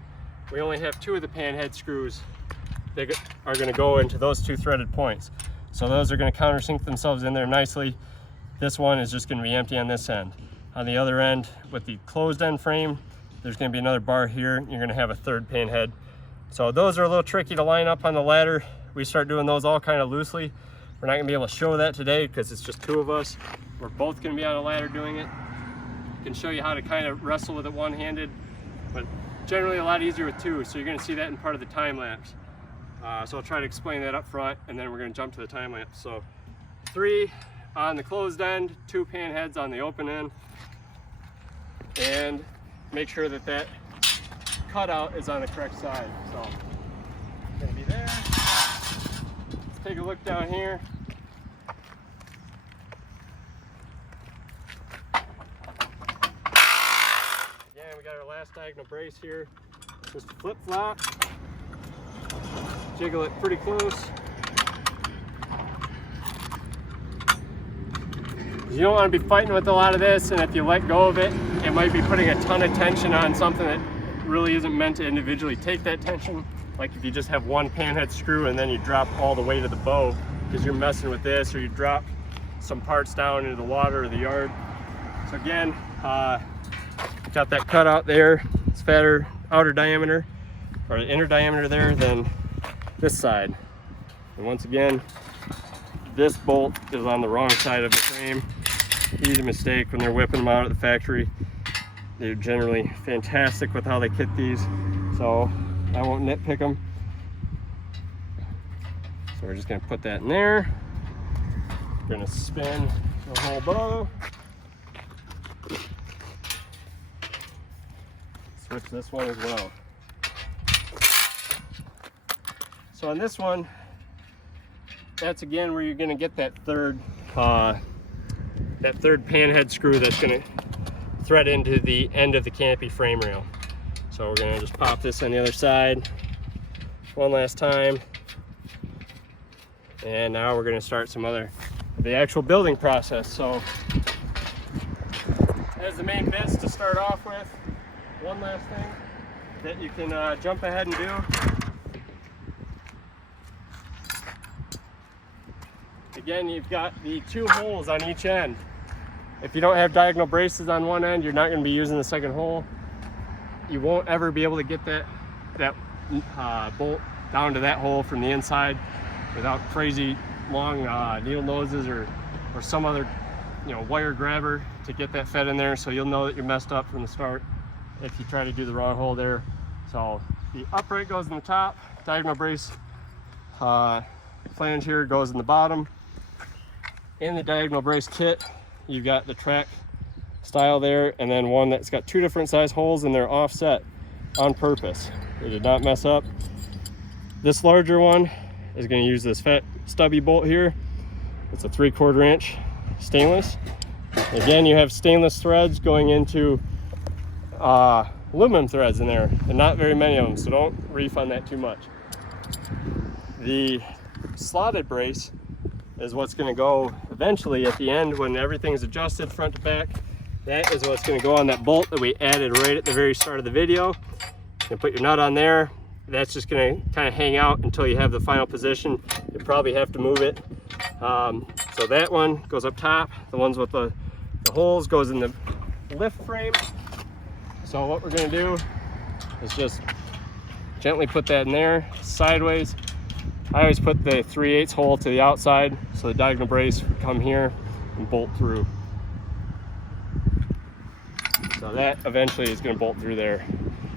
we only have 2 of the panhead screws that are going to go into those 2 threaded points. So those are going to countersink themselves in there nicely. This one is just going to be empty on this end. On the other end, with the closed end frame, there's going to be another bar here. You're going to have a 3rd panhead. So those are a little tricky to line up on the ladder. We start doing those all kind of loosely. We're not going to be able to show that today because it's just 2 of us. We're both going to be on a ladder doing it. I can show you how to kind of wrestle with it one-handed, but generally a lot easier with 2, so you're going to see that in part of the time lapse. So I'll try to explain that up front, and then we're going to jump to the time lapse. So 3 on the closed end, 2 panheads on the open end, and make sure that that cutout is on the correct side. So it's going to be there. Let's take a look down here. Again, we got our last diagonal brace here. Just flip-flop. Jiggle it pretty close. You don't want to be fighting with a lot of this, and if you let go of it, it might be putting a ton of tension on something that really isn't meant to individually take that tension. Like if you just have one panhead screw and then you drop all the way to the bow because you're messing with this, or you drop some parts down into the water or the yard. So again, got that cutout there. It's fatter outer diameter, or the inner diameter there than this side. And once again, this bolt is on the wrong side of the frame. Easy mistake when they're whipping them out at the factory. They're generally fantastic with how they kit these, so I won't nitpick them. So we're just going to put that in there. We're going to spin the whole bow. Switch this one as well. So on this one, that's again where you're going to get that third panhead screw that's going to thread into the end of the canopy frame rail. So we're going to just pop this on the other side one last time, and now we're going to start the actual building process. So as the main bits to start off with, one last thing that you can jump ahead and do. Again, you've got the 2 holes on each end. If you don't have diagonal braces on one end, you're not going to be using the second hole. You won't ever be able to get that bolt down to that hole from the inside without crazy long needle noses or some other wire grabber to get that fed in there. So you'll know that you're messed up from the start if you try to do the wrong hole there. So the upright goes in the top, diagonal brace flange here goes in the bottom. In the diagonal brace kit, you've got the track style there, and then one that's got 2 different size holes, and they're offset on purpose. They did not mess up. This larger one is going to use this fat stubby bolt here. It's a 3/4 inch stainless. Again, you have stainless threads going into aluminum threads in there, and not very many of them, so don't reef on that too much. The slotted brace is what's going to go eventually at the end when everything's adjusted front to back. That is what's going to go on that bolt that we added right at the very start of the video. You can put your nut on there. That's just going to kind of hang out until you have the final position. You probably have to move it. So that one goes up top. The ones with the holes goes in the lift frame. So what we're going to do is just gently put that in there sideways. I always put the 3/8 hole to the outside, so the diagonal brace would come here and bolt through. So that eventually is going to bolt through there,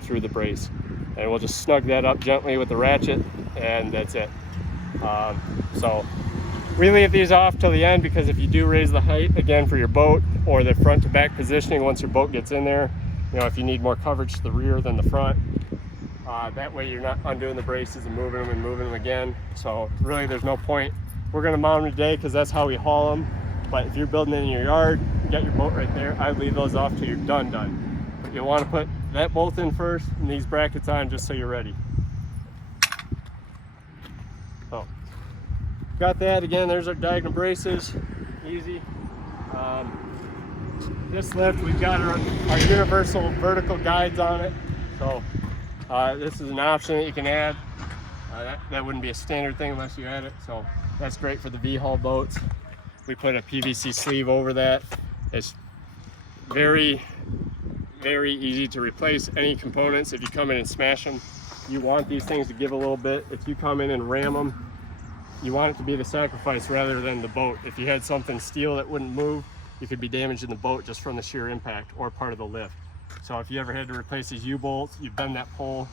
through the brace. And we'll just snug that up gently with the ratchet, and that's it. So we leave these off till the end, because if you do raise the height again for your boat, or the front to back positioning once your boat gets in there, you know, if you need more coverage to the rear than the front, that way you're not undoing the braces and moving them again. So really there's no point. We're going to mount them today because that's how we haul them. But if you're building it in your yard, you got your boat right there, I'd leave those off till you're done. But you'll want to put that bolt in first and these brackets on just so you're ready. So got that. Again, there's our diagonal braces, easy. This lift, we've got our universal vertical guides on it. So this is an option that you can add. That wouldn't be a standard thing unless you add it. So that's great for the V-hull boats. We put a PVC sleeve over that. It's very, very easy to replace any components. If you come in and smash them, you want these things to give a little bit. If you come in and ram them, you want it to be the sacrifice rather than the boat. If you had something steel that wouldn't move, you could be damaging the boat just from the sheer impact or part of the lift. So if you ever had to replace these U-bolts, you bend that pole,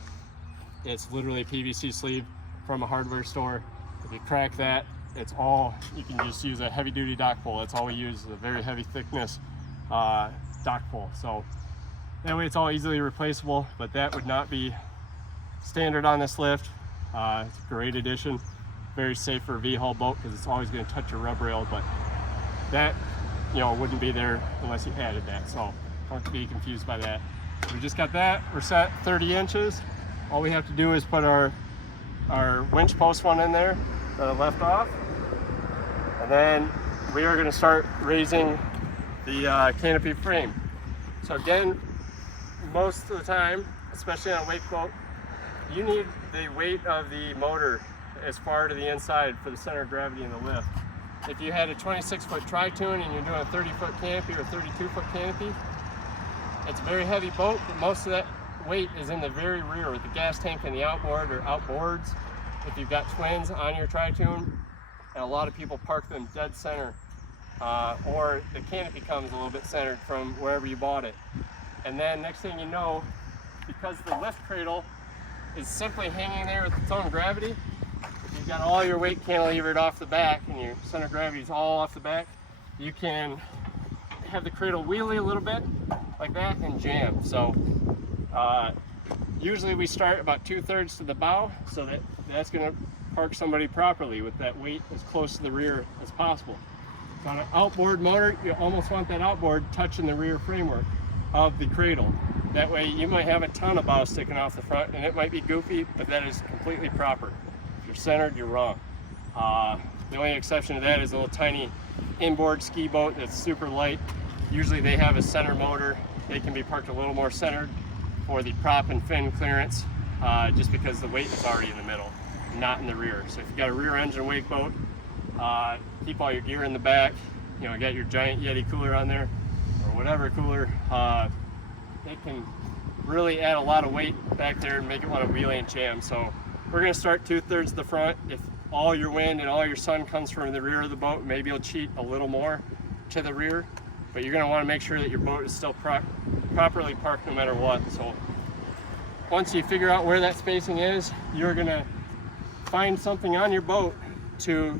it's literally a PVC sleeve from a hardware store. If you crack that, it's all, you can just use a heavy duty dock pole. That's all we use, is a very heavy thickness dock pole. So that way it's all easily replaceable, but that would not be standard on this lift. It's a great addition, very safe for a V-hull boat because it's always going to touch your rub rail, but that, you know, wouldn't be there unless you added that. So don't be confused by that. We just got that. We're set 30 inches. All we have to do is put our winch post one in there that I left off. And then we are going to start raising the canopy frame. So again, most of the time, especially on a wake boat, you need the weight of the motor as far to the inside for the center of gravity in the lift. If you had a 26-foot tri-tune and you're doing a 30-foot canopy or 32-foot canopy, it's a very heavy boat, but most of that weight is in the very rear with the gas tank and the outboard or outboards. If you've got twins on your tri-tune, and a lot of people park them dead center, or the canopy comes a little bit centered from wherever you bought it. And then next thing you know, because the lift cradle is simply hanging there with its own gravity, you've got all your weight cantilevered off the back and your center of gravity is all off the back, you can have the cradle wheelie a little bit like that and jam. So usually we start about 2/3 to the bow, so that's going to park somebody properly with that weight as close to the rear as possible. So on an outboard motor, you almost want that outboard touching the rear framework of the cradle. That way you might have a ton of bow sticking off the front and it might be goofy, but that is completely proper. If you're centered, you're wrong. The only exception to that is a little tiny inboard ski boat that's super light. Usually they have a center motor. They can be parked a little more centered for the prop and fin clearance, just because the weight is already in the middle, not in the rear. So if you've got a rear engine wake boat, keep all your gear in the back. You know, get your giant Yeti cooler on there, or whatever cooler. It can really add a lot of weight back there and make it want to wheelie and jam. So we're going to start 2/3 of the front. If all your wind and all your sun comes from the rear of the boat, maybe you'll cheat a little more to the rear, but you're going to want to make sure that your boat is still properly parked no matter what. So once you figure out where that spacing is, you're going to find something on your boat to,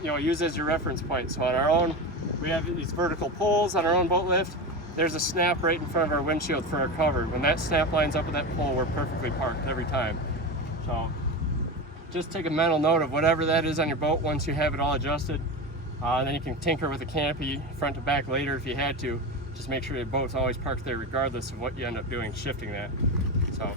you know, use as your reference point. So on our own, we have these vertical poles on our own boat lift. There's a snap right in front of our windshield for our cover. When that snap lines up with that pole, we're perfectly parked every time. So just take a mental note of whatever that is on your boat once you have it all adjusted. Then you can tinker with the canopy front to back later if you had to. Just make sure your boat's always parked there regardless of what you end up doing, shifting that. So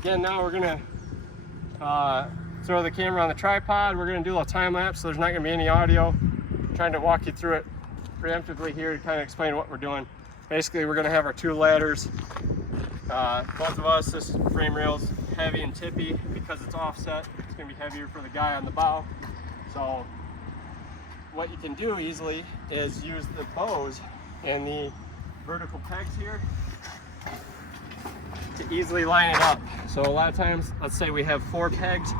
again, now we're gonna throw the camera on the tripod. We're gonna do a little time lapse, so there's not gonna be any audio. I'm trying to walk you through it preemptively here to kind of explain what we're doing. Basically, we're gonna have our two ladders. Both of us, this frame rail's heavy and tippy because it's offset. It's gonna be heavier for the guy on the bow. So what you can do easily is use the bows and the vertical pegs here to easily line it up. So a lot of times, let's say we have 4 pegs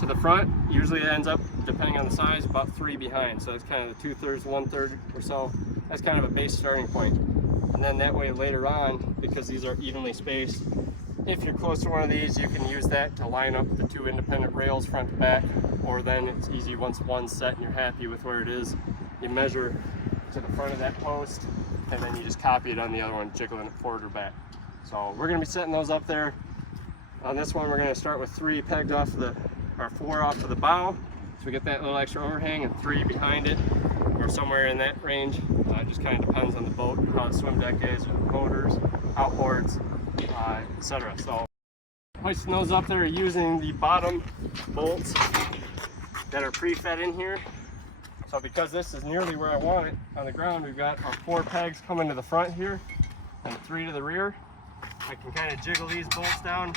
to the front, usually it ends up depending on the size, about 3 behind. So that's kind of the 2/3, 1/3 or so. That's kind of a base starting point. And then that way later on, because these are evenly spaced, if you're close to one of these, you can use that to line up the 2 independent rails front to back, or then it's easy once one's set and you're happy with where it is, you measure to the front of that post and then you just copy it on the other one, jiggling it forward or back. So we're going to be setting those up there. On this one, we're going to start with 3 pegged off the, or 4 off of the bow, so we get that little extra overhang, and 3 behind it, or somewhere in that range. It just kind of depends on the boat, how the swim deck is, motors, outboards, etc. So hoisting those up there using the bottom bolts that are pre-fed in here. So because this is nearly where I want it on the ground, we've got our 4 pegs coming to the front here and 3 to the rear. I can kind of jiggle these bolts down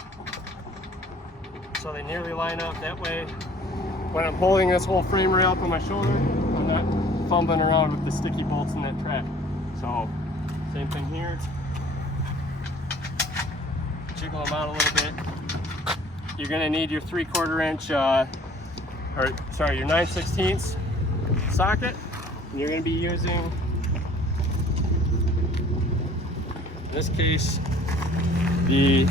so they nearly line up. That way, when I'm holding this whole frame rail up on my shoulder, I'm not fumbling around with the sticky bolts in that track. So same thing here. Jiggle them out a little bit. You're going to need your 3/4 inch, your 9/16 socket. And you're going to be using, in this case, the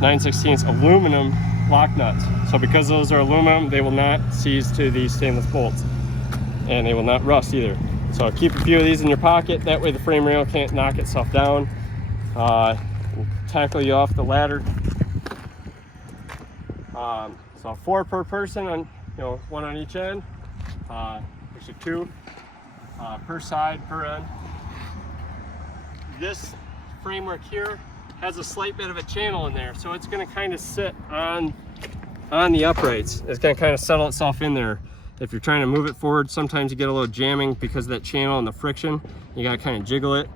9/16 aluminum lock nuts. So because those are aluminum, they will not seize to these stainless bolts, and they will not rust either. So keep a few of these in your pocket, that way the frame rail can't knock itself down, tackle you off the ladder. So 4 per person, on, 1 on each end, actually 2 per side, per end. This framework here has a slight bit of a channel in there, so it's going to kind of sit on the uprights. It's going to kind of settle itself in there. If you're trying to move it forward, sometimes you get a little jamming because of that channel and the friction. You got to kind of jiggle it.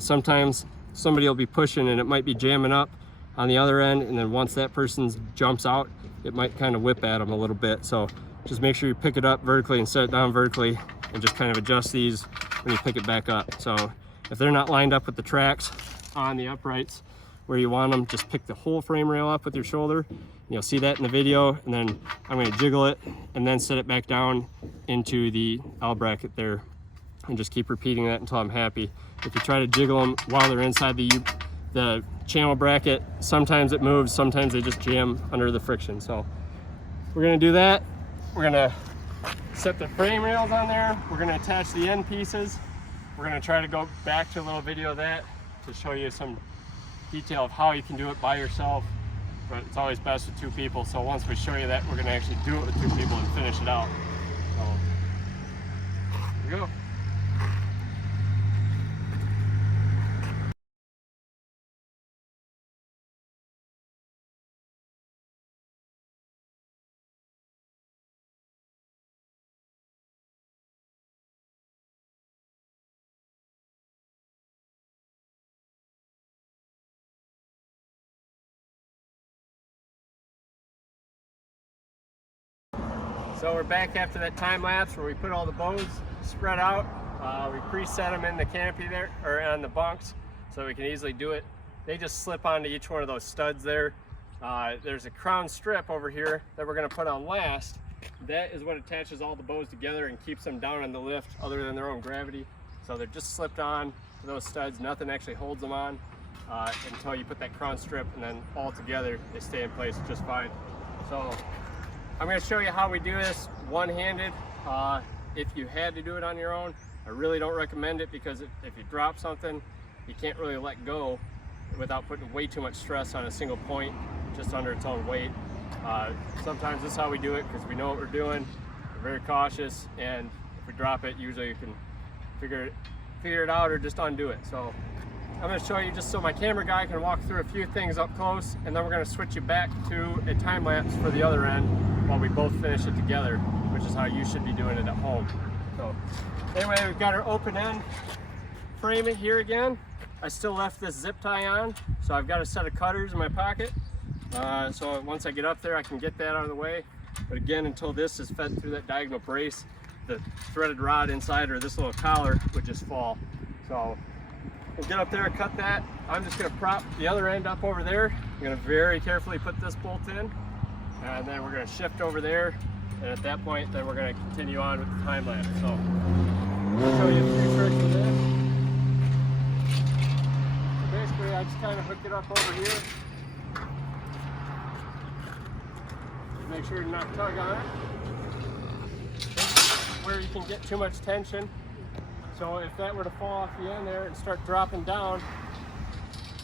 Sometimes somebody will be pushing and it might be jamming up on the other end, and then once that person jumps out, it might kind of whip at them a little bit. So just make sure you pick it up vertically and set it down vertically, and just kind of adjust these when you pick it back up. So if they're not lined up with the tracks on the uprights where you want them, just pick the whole frame rail up with your shoulder. You'll see that in the video, and then I'm going to jiggle it and then set it back down into the L bracket there, and just keep repeating that until I'm happy. If you try to jiggle them while they're inside the channel bracket, sometimes it moves, sometimes they just jam under the friction. So we're going to do that. We're going to set the frame rails on there. We're going to attach the end pieces. We're going to try to go back to a little video of that to show you some detail of how you can do it by yourself, but it's always best with 2 people. So once we show you that, we're going to actually do it with 2 people and finish it out. So here we go. So we're back after that time lapse where we put all the bows spread out. We preset them in the canopy there, or on the bunks, so we can easily do it. They just slip onto each one of those studs there. There's a crown strip over here that we're going to put on last. That is what attaches all the bows together and keeps them down on the lift other than their own gravity. So they're just slipped on to those studs. Nothing actually holds them on until you put that crown strip, and then all together they stay in place just fine. So I'm going to show you how we do this one-handed. If you had to do it on your own, I really don't recommend it, because if you drop something, you can't really let go without putting way too much stress on a single point just under its own weight. Sometimes this is how we do it because we know what we're doing. We're very cautious, and if we drop it, usually you can figure it out or just undo it. So I'm going to show you just so my camera guy can walk through a few things up close, and then we're going to switch you back to a time lapse for the other end while we both finish it together, which is how you should be doing it at home. So anyway, we've got our open end frame it here again. I still left this zip tie on, so I've got a set of cutters in my pocket. So once I get up there, I can get that out of the way. But again, until this is fed through that diagonal brace, the threaded rod inside, or this little collar, would just fall. So we'll get up there, cut that. I'm just going to prop the other end up over there. I'm going to very carefully put this bolt in, and then we're going to shift over there And at that point, then we're going to continue on with the time lapse. So I'll show you a few tricks with this. So basically, I just kind of hook it up over here. Make sure to not tug on it. Where you can get too much tension. So if that were to fall off the end there and start dropping down,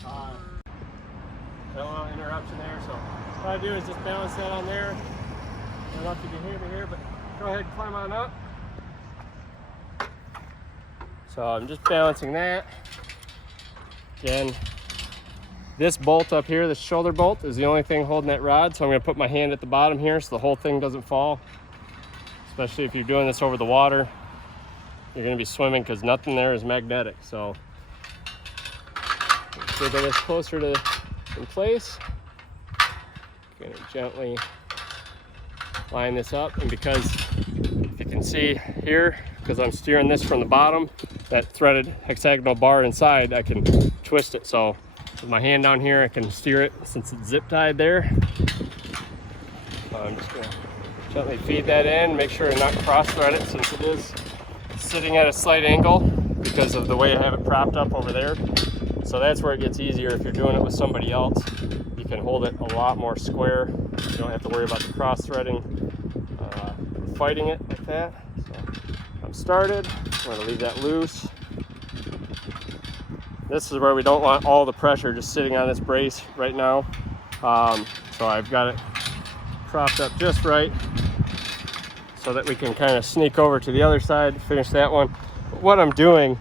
a little interruption there. So what I do is just balance that on there. I don't know if you can hear me here, but go ahead and climb on up. So I'm just balancing that. Again, this bolt up here, the shoulder bolt, is the only thing holding that rod. So I'm going to put my hand at the bottom here so the whole thing doesn't fall. Especially if you're doing this over the water, you're going to be swimming because nothing there is magnetic. So get this closer to in place. Going to gently line this up, and because if you can see here, because I'm steering this from the bottom, that threaded hexagonal bar inside, I can twist it. So with my hand down here, I can steer it since it's zip tied there. So I'm just going to gently feed that in, make sure to not cross thread it since it is sitting at a slight angle because of the way I have it propped up over there. So that's where it gets easier. If you're doing it with somebody else, you can hold it a lot more square. You don't have to worry about the cross threading, fighting it like that. So I'm started. I'm going to leave that loose. This is where we don't want all the pressure just sitting on this brace right now. So I've got it propped up just right so that we can kind of sneak over to the other side, finish that one. But what I'm doing,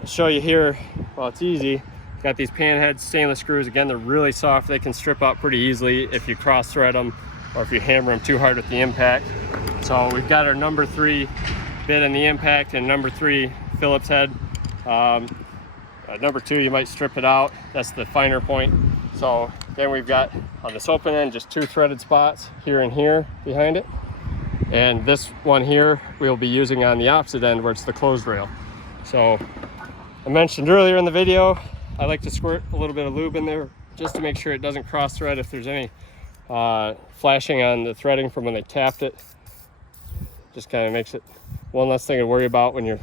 I'll show you here, well, it's easy. Got these panhead stainless screws. Again, they're really soft. They can strip out pretty easily if you cross thread them or if you hammer them too hard with the impact. So we've got our number 3 bit in the impact and number 3 Phillips head. Number 2, you might strip it out. That's the finer point. So then we've got on this open end just 2 threaded spots here and here behind it. And this one here we'll be using on the opposite end where it's the closed rail. So I mentioned earlier in the video, I like to squirt a little bit of lube in there just to make sure it doesn't cross thread if there's any flashing on the threading from when they tapped it. Just kind of makes it one less thing to worry about when you're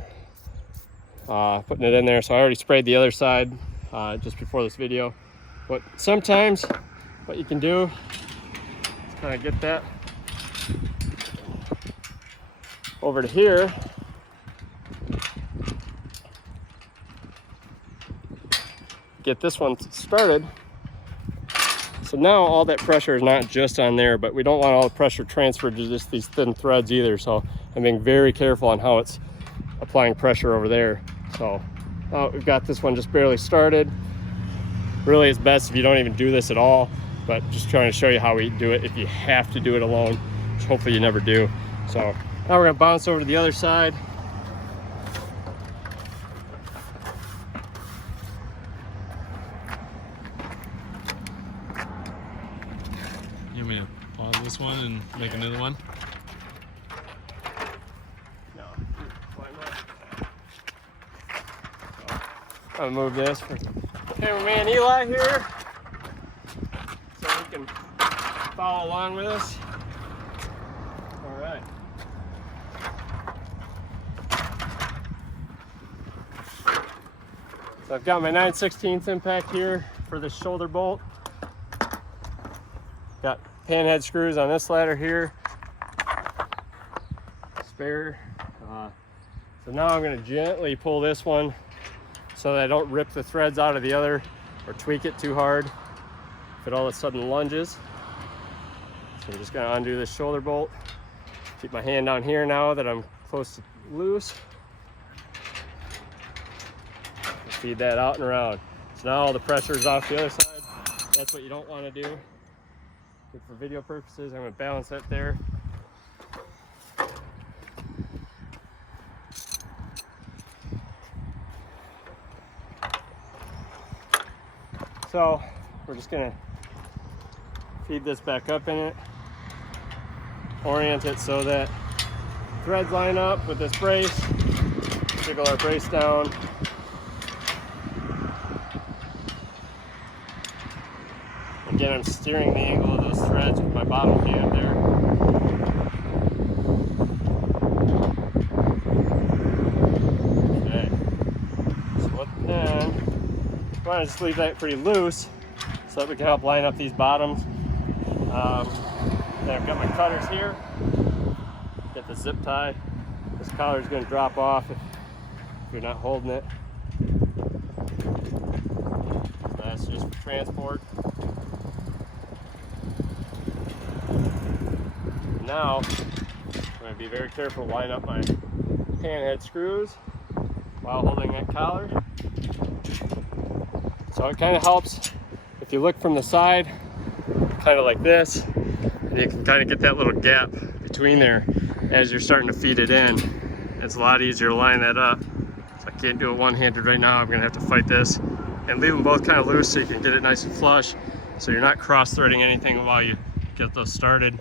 putting it in there. So I already sprayed the other side just before this video. But sometimes what you can do is kind of get that over to here. Get this one started. So now all that pressure is not just on there, but we don't want all the pressure transferred to just these thin threads either. So I'm being very careful on how it's applying pressure over there. So we've got this one just barely started. Really, it's best if you don't even do this at all, but just trying to show you how we do it if you have to do it alone, which hopefully you never do. So now we're gonna bounce over to the other side. You want me to pause this one and make another one? No, climb up. So, I'll move this for cameraman Eli here so he can follow along with us. All right. So I've got my 9/16 impact here for the shoulder bolt. Got panhead screws on this ladder here. Spare. So now I'm going to gently pull this one so that I don't rip the threads out of the other or tweak it too hard if it all of a sudden lunges. So I'm just going to undo this shoulder bolt. Keep my hand down here now that I'm close to loose. Feed that out and around. So now all the pressure is off the other side. That's what you don't want to do. Good for video purposes. I'm going to balance that there. So we're just going to feed this back up in it. Orient it so that threads line up with this brace. Jiggle our brace down. Again, I'm steering the angle of those threads with my bottom hand there. want to just leave that pretty loose so that we can help line up these bottoms. Then I've got my cutters here. Get the zip tie. This collar is going to drop off if you're not holding it. So that's just for transport. Now, I'm going to be very careful to line up my panhead screws while holding that collar. So it kind of helps if you look from the side, kind of like this, and you can kind of get that little gap between there as you're starting to feed it in. It's a lot easier to line that up. So I can't do it one-handed right now. I'm going to have to fight this and leave them both kind of loose so you can get it nice and flush, so you're not cross-threading anything while you get those started.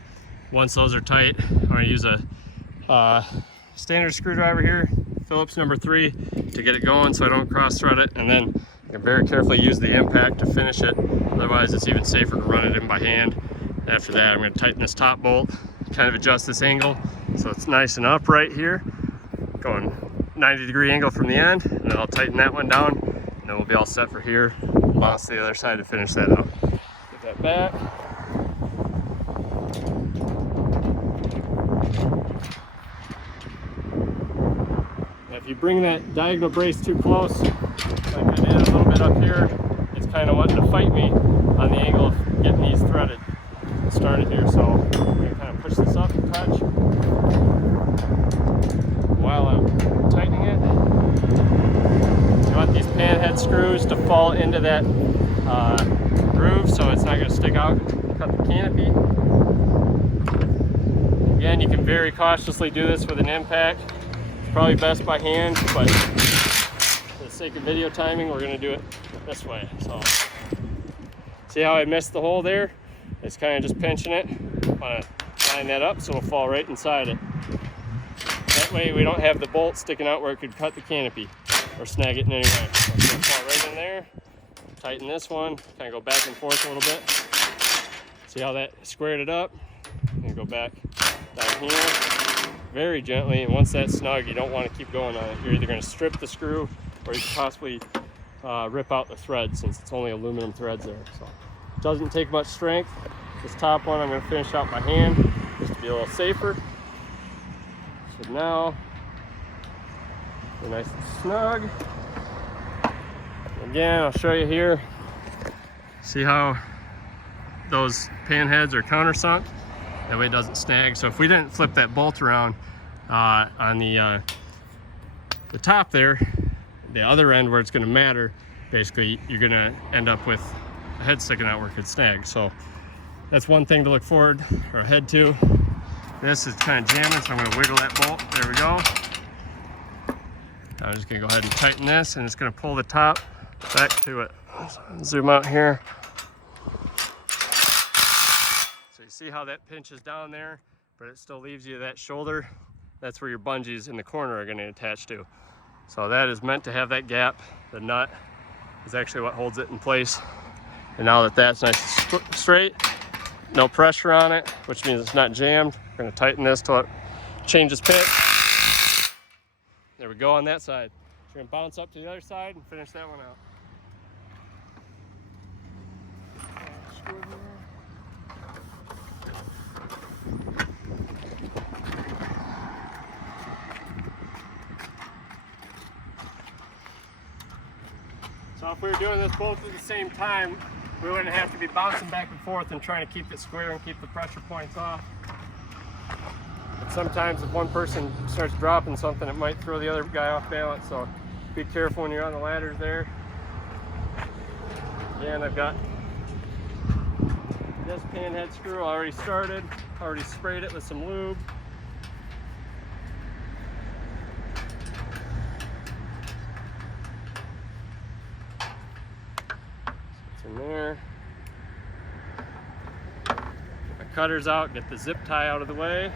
Once those are tight, I'm going to use a standard screwdriver here, Phillips number 3, to get it going so I don't cross-thread it, and then you can very carefully use the impact to finish it. Otherwise, it's even safer to run it in by hand. After that, I'm going to tighten this top bolt, kind of adjust this angle so it's nice and upright here, going 90-degree angle from the end, and then I'll tighten that one down, and then we'll be all set for here. Bounce to the other side to finish that out. Get that back. If you bring that diagonal brace too close, like I did a little bit up here, it's kind of wanting to fight me on the angle of getting these threaded and started here. So I'm going to kind of push this up a touch while I'm tightening it. You want these panhead screws to fall into that groove so it's not going to stick out and cut the canopy. Again, you can very cautiously do this with an impact. Probably best by hand, but for the sake of video timing, we're going to do it this way. So, see how I missed the hole there? It's kind of just pinching it. I want to line that up so it'll fall right inside it. That way we don't have the bolt sticking out where it could cut the canopy or snag it in any way. So it's going to fall right in there. Tighten this one, kind of go back and forth a little bit. See how that squared it up? And go back down here. Very gently, and once that's snug, you don't want to keep going on it. You're either going to strip the screw or you can possibly rip out the thread, since it's only aluminum threads there. So it doesn't take much strength. This top one I'm going to finish out by hand just to be a little safer. So now we're nice and snug. Again, I'll show you here. See how those panheads are countersunk? That way it doesn't snag. So if we didn't flip that bolt around on the top there, the other end where it's going to matter, basically you're going to end up with a head sticking out where it could snag. So that's one thing to look forward or ahead to. This is kind of jamming, so I'm going to wiggle that bolt. There we go. I'm just going to go ahead and tighten this, and it's going to pull the top back to it. Zoom out here. See how that pinches down there, but it still leaves you that shoulder. That's where your bungees in the corner are going to attach to. So that is meant to have that gap. The nut is actually what holds it in place. And now that that's nice and straight, no pressure on it, which means it's not jammed. We're going to tighten this till it changes pitch. There we go on that side. So we're going to bounce up to the other side and finish that one out. So if we were doing this both at the same time, we wouldn't have to be bouncing back and forth and trying to keep it square and keep the pressure points off. But sometimes if one person starts dropping something, it might throw the other guy off balance, so be careful when you're on the ladders there. Again, I've got this panhead screw already started, already sprayed it with some lube. In there. Get my cutters out, get the zip tie out of the way.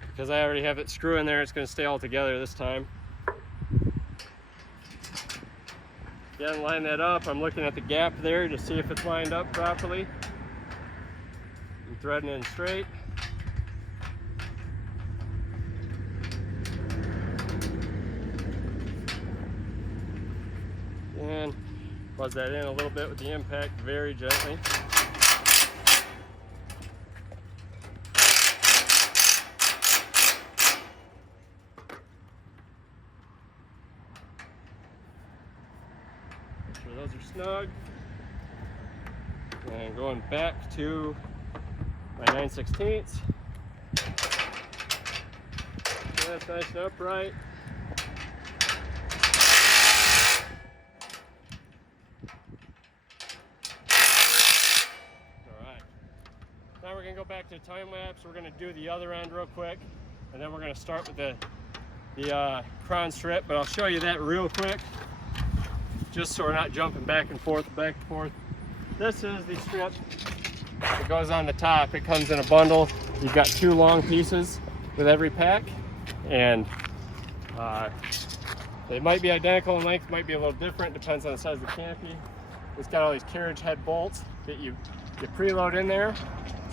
Because I already have it screw in there, it's going to stay all together this time. Again, line that up. I'm looking at the gap there to see if it's lined up properly. I'm threading in straight. And buzz that in a little bit with the impact very gently. Make sure those are snug. And going back to my 9/16. That's nice and upright. Now we're going to go back to the time lapse. We're going to do the other end real quick, and then we're going to start with the crown strip, but I'll show you that real quick, just so we're not jumping back and forth. This is the strip that goes on the top. It comes in a bundle. You've got 2 long pieces with every pack, and they might be identical in length, might be a little different, depends on the size of the canopy. It's got all these carriage head bolts that you preload in there.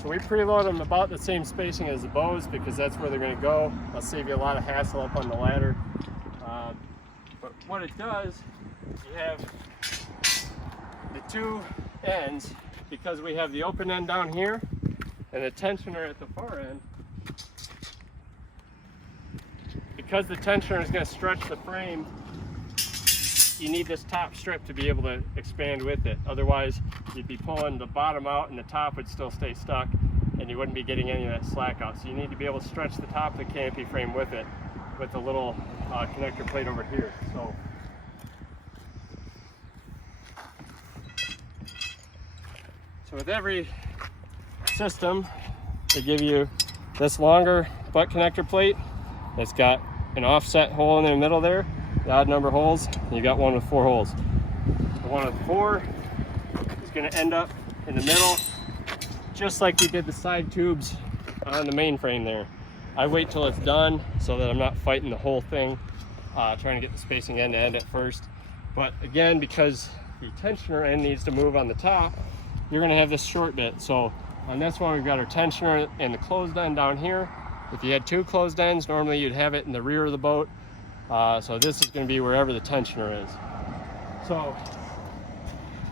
So we preload them about the same spacing as the bows because that's where they're going to go. I'll save you a lot of hassle up on the ladder. But what it does, you have the 2 ends, because we have the open end down here and the tensioner at the far end. Because the tensioner is going to stretch the frame, you need this top strip to be able to expand with it. Otherwise, you'd be pulling the bottom out and the top would still stay stuck and you wouldn't be getting any of that slack out. So you need to be able to stretch the top of the canopy frame with it, with a little connector plate over here. So with every system, they give you this longer butt connector plate. It's got an offset hole in the middle there, the odd number holes. You got one with 4 holes. The one with 4 is going to end up in the middle, just like we did the side tubes on the main frame there. I wait till it's done so that I'm not fighting the whole thing, trying to get the spacing end to end at first. But again, because the tensioner end needs to move on the top, you're going to have this short bit. So on this one, we've got our tensioner and the closed end down here. If you had 2 closed ends, normally you'd have it in the rear of the boat. So this is going to be wherever the tensioner is. So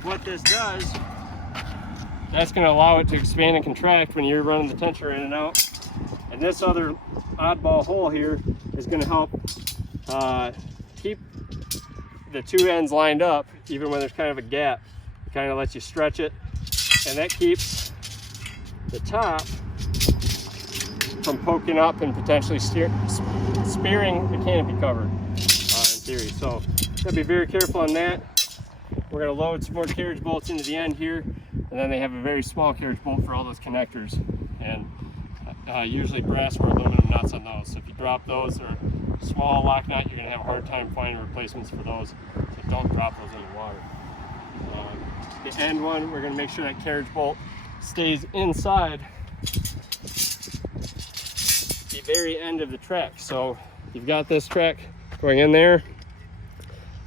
what this does, that's going to allow it to expand and contract when you're running the tensioner in and out. And this other oddball hole here is going to help keep the 2 ends lined up, even when there's kind of a gap. It kind of lets you stretch it, and that keeps the top from poking up and potentially spearing the canopy cover in theory. So gotta be very careful on that. We're going to load some more carriage bolts into the end here, and then they have a very small carriage bolt for all those connectors, and usually brass or aluminum nuts on those. So if you drop those or a small lock nut, you're going to have a hard time finding replacements for those. So don't drop those in the water. The end one, we're going to make sure that carriage bolt stays inside the very end of the track. So you've got this track going in there,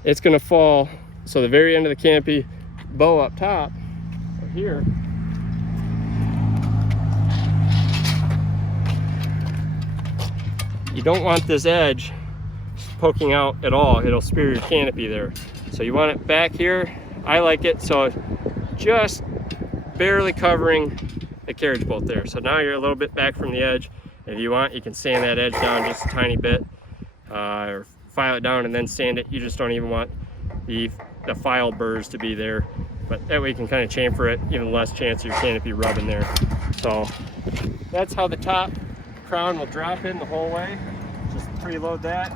it's going to fall. So the very end of the canopy bow up top or here, you don't want this edge poking out at all. It'll spear your canopy there. So you want it back here. I like it so just barely covering the carriage bolt there. So now you're a little bit back from the edge. If you want, you can sand that edge down just a tiny bit, or file it down and then sand it. You just don't even want the file burrs to be there, but that way you can kind of chamfer it, even less chance of your canopy rubbing there. So that's how the top crown will drop in the whole way. Just preload that,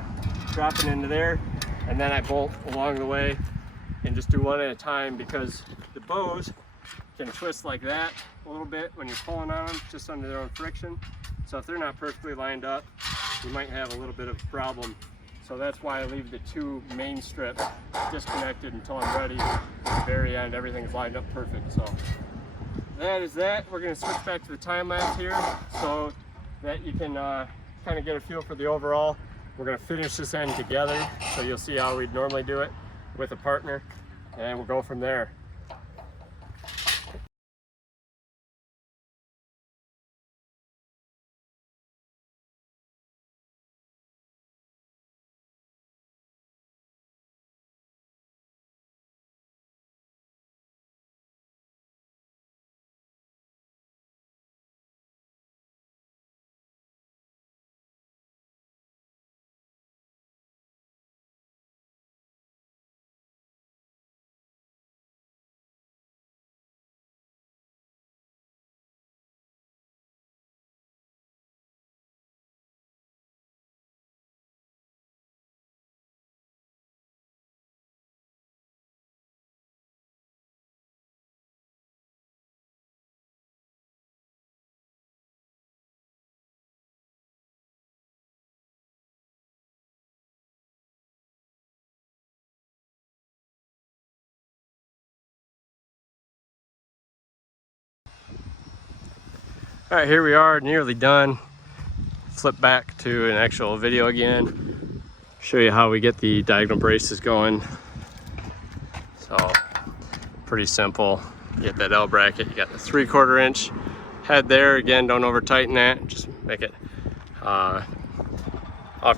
drop it into there, and then I bolt along the way and just do one at a time, because the bows can twist like that a little bit when you're pulling on them, just under their own friction. So if they're not perfectly lined up, you might have a little bit of a problem. So that's why I leave the 2 main strips disconnected until I'm ready. At the very end, everything's lined up perfect. So that is that. We're going to switch back to the time lapse here so that you can kind of get a feel for the overall. We're going to finish this end together, so you'll see how we'd normally do it with a partner. and we'll go from there. All right, here we are, nearly done. Flip back to an actual video again. Show you how we get the diagonal braces going. So, pretty simple. You get that L bracket, you got the 3/4 inch head there. Again, don't over tighten that, just make it off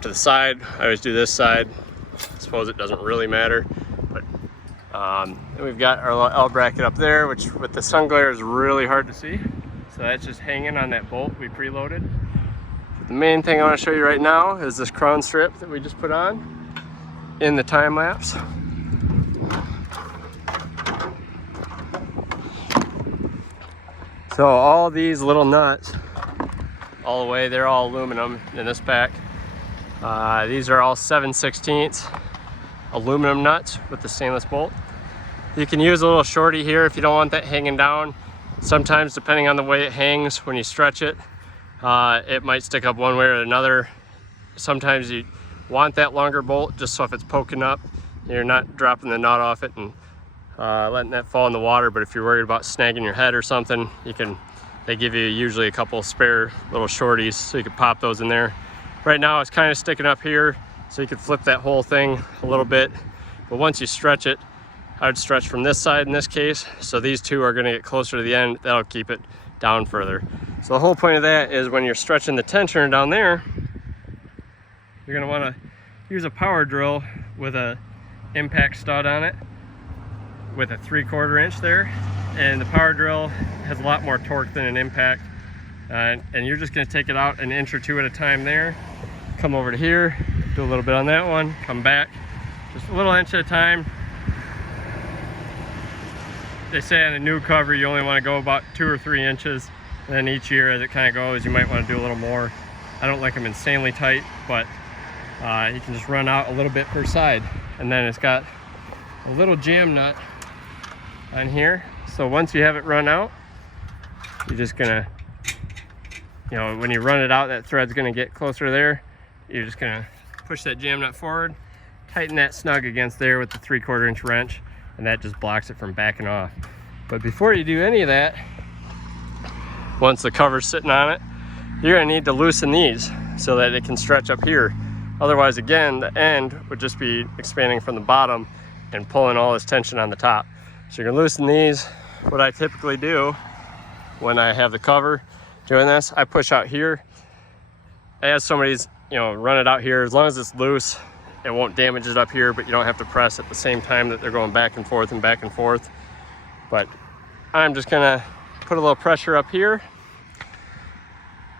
to the side. I always do this side. I suppose it doesn't really matter, but and we've got our little L bracket up there, which with the sun glare is really hard to see. So that's just hanging on that bolt we preloaded. But the main thing I want to show you right now is this crown strip that we just put on in the time lapse. So all these little nuts, all the way, they're all aluminum in this pack. These are all 7/16 aluminum nuts with the stainless bolt. You can use a little shorty here if you don't want that hanging down. Sometimes, depending on the way it hangs, when you stretch it, it might stick up one way or another. Sometimes you want that longer bolt just so if it's poking up, you're not dropping the nut off it and letting that fall in the water. But if you're worried about snagging your head or something, they give you usually a couple spare little shorties so you can pop those in there. Right now it's kind of sticking up here, so you could flip that whole thing a little bit. But once you stretch it, I would stretch from this side in this case, so these two are going to get closer to the end. That'll keep it down further. So the whole point of that is when you're stretching the tensioner down there, you're going to want to use a power drill with a impact stud on it with a 3/4 inch there, and the power drill has a lot more torque than an impact, and you're just going to take it out an inch or two at a time there. Come over to here, do a little bit on that one, come back, just a little inch at a time. They say on a new cover you only want to go about 2 or 3 inches, and then each year as it kind of goes you might want to do a little more. I don't like them insanely tight, but you can just run out a little bit per side. And then it's got a little jam nut on here, so once you have it run out, you're just gonna, you know, when you run it out, that thread's gonna get closer there. You're just gonna push that jam nut forward, tighten that snug against there with the 3/4 inch wrench, and that just blocks it from backing off. But before you do any of that, once the cover's sitting on it, you're gonna need to loosen these so that it can stretch up here. Otherwise, again, the end would just be expanding from the bottom and pulling all this tension on the top. So you're gonna loosen these. What I typically do when I have the cover doing this, I push out here. As somebody's, you know, run it out here, as long as it's loose, it won't damage it up here, but you don't have to press at the same time that they're going back and forth and back and forth. But I'm just gonna put a little pressure up here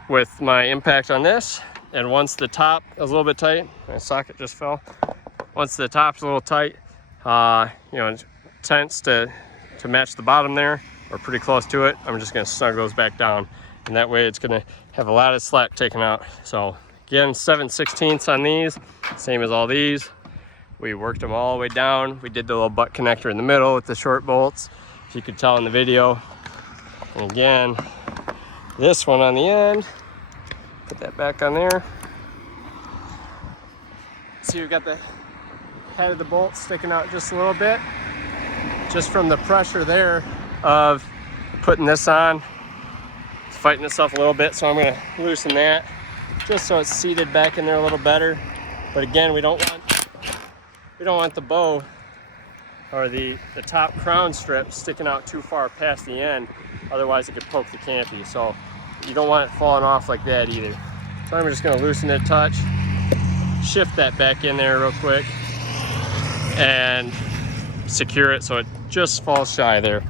with my impact on this, and once the top is a little bit tight, my socket just fell. Once the top's a little tight, you know, it tends to match the bottom there, or pretty close to it, I'm just gonna snug those back down, and that way it's gonna have a lot of slack taken out. So again, 7/16 on these, same as all these. We worked them all the way down. We did the little butt connector in the middle with the short bolts, if you could tell in the video. And again, this one on the end, put that back on there. See, we've got the head of the bolt sticking out just a little bit, just from the pressure there of putting this on. It's fighting itself a little bit, so I'm gonna loosen that just so it's seated back in there a little better. But again, we don't want the bow or the top crown strip sticking out too far past the end, otherwise it could poke the canopy. So you don't want it falling off like that either. So I'm just going to loosen it a touch, shift that back in there real quick, and secure it so it just falls shy there.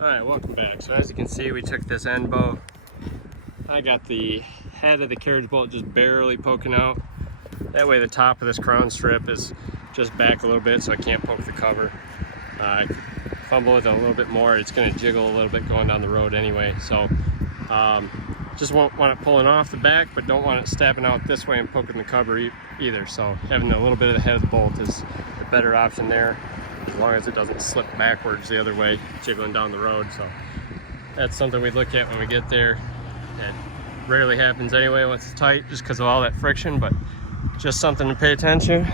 Alright, welcome back. So as you can see, we took this end bolt. I got the head of the carriage bolt just barely poking out. That way the top of this crown strip is just back a little bit so I can't poke the cover. I fumble with it a little bit more, it's going to jiggle a little bit going down the road anyway. So just won't want it pulling off the back, but don't want it stabbing out this way and poking the cover either. So having a little bit of the head of the bolt is the better option there, as long as it doesn't slip backwards the other way, jiggling down the road. So that's something we look at when we get there. It rarely happens anyway once it's tight, just because of all that friction, but just something to pay attention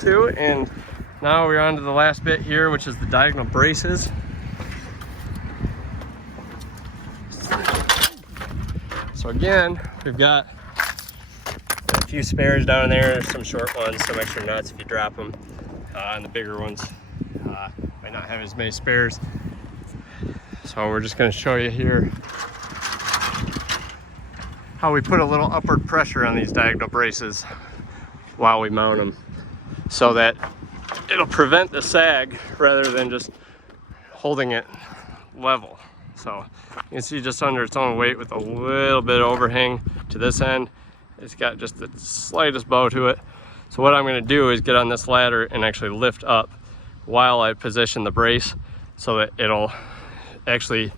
to. And now we're on to the last bit here, which is the diagonal braces. So again, we've got a few spares down there. There's some short ones, some extra nuts if you drop them. And the bigger ones might not have as many spares. So we're just going to show you here how we put a little upward pressure on these diagonal braces while we mount them, so that it'll prevent the sag rather than just holding it level. So you can see just under its own weight with a little bit of overhang to this end, it's got just the slightest bow to it. So what I'm going to do is get on this ladder and actually lift up while I position the brace, so that it'll actually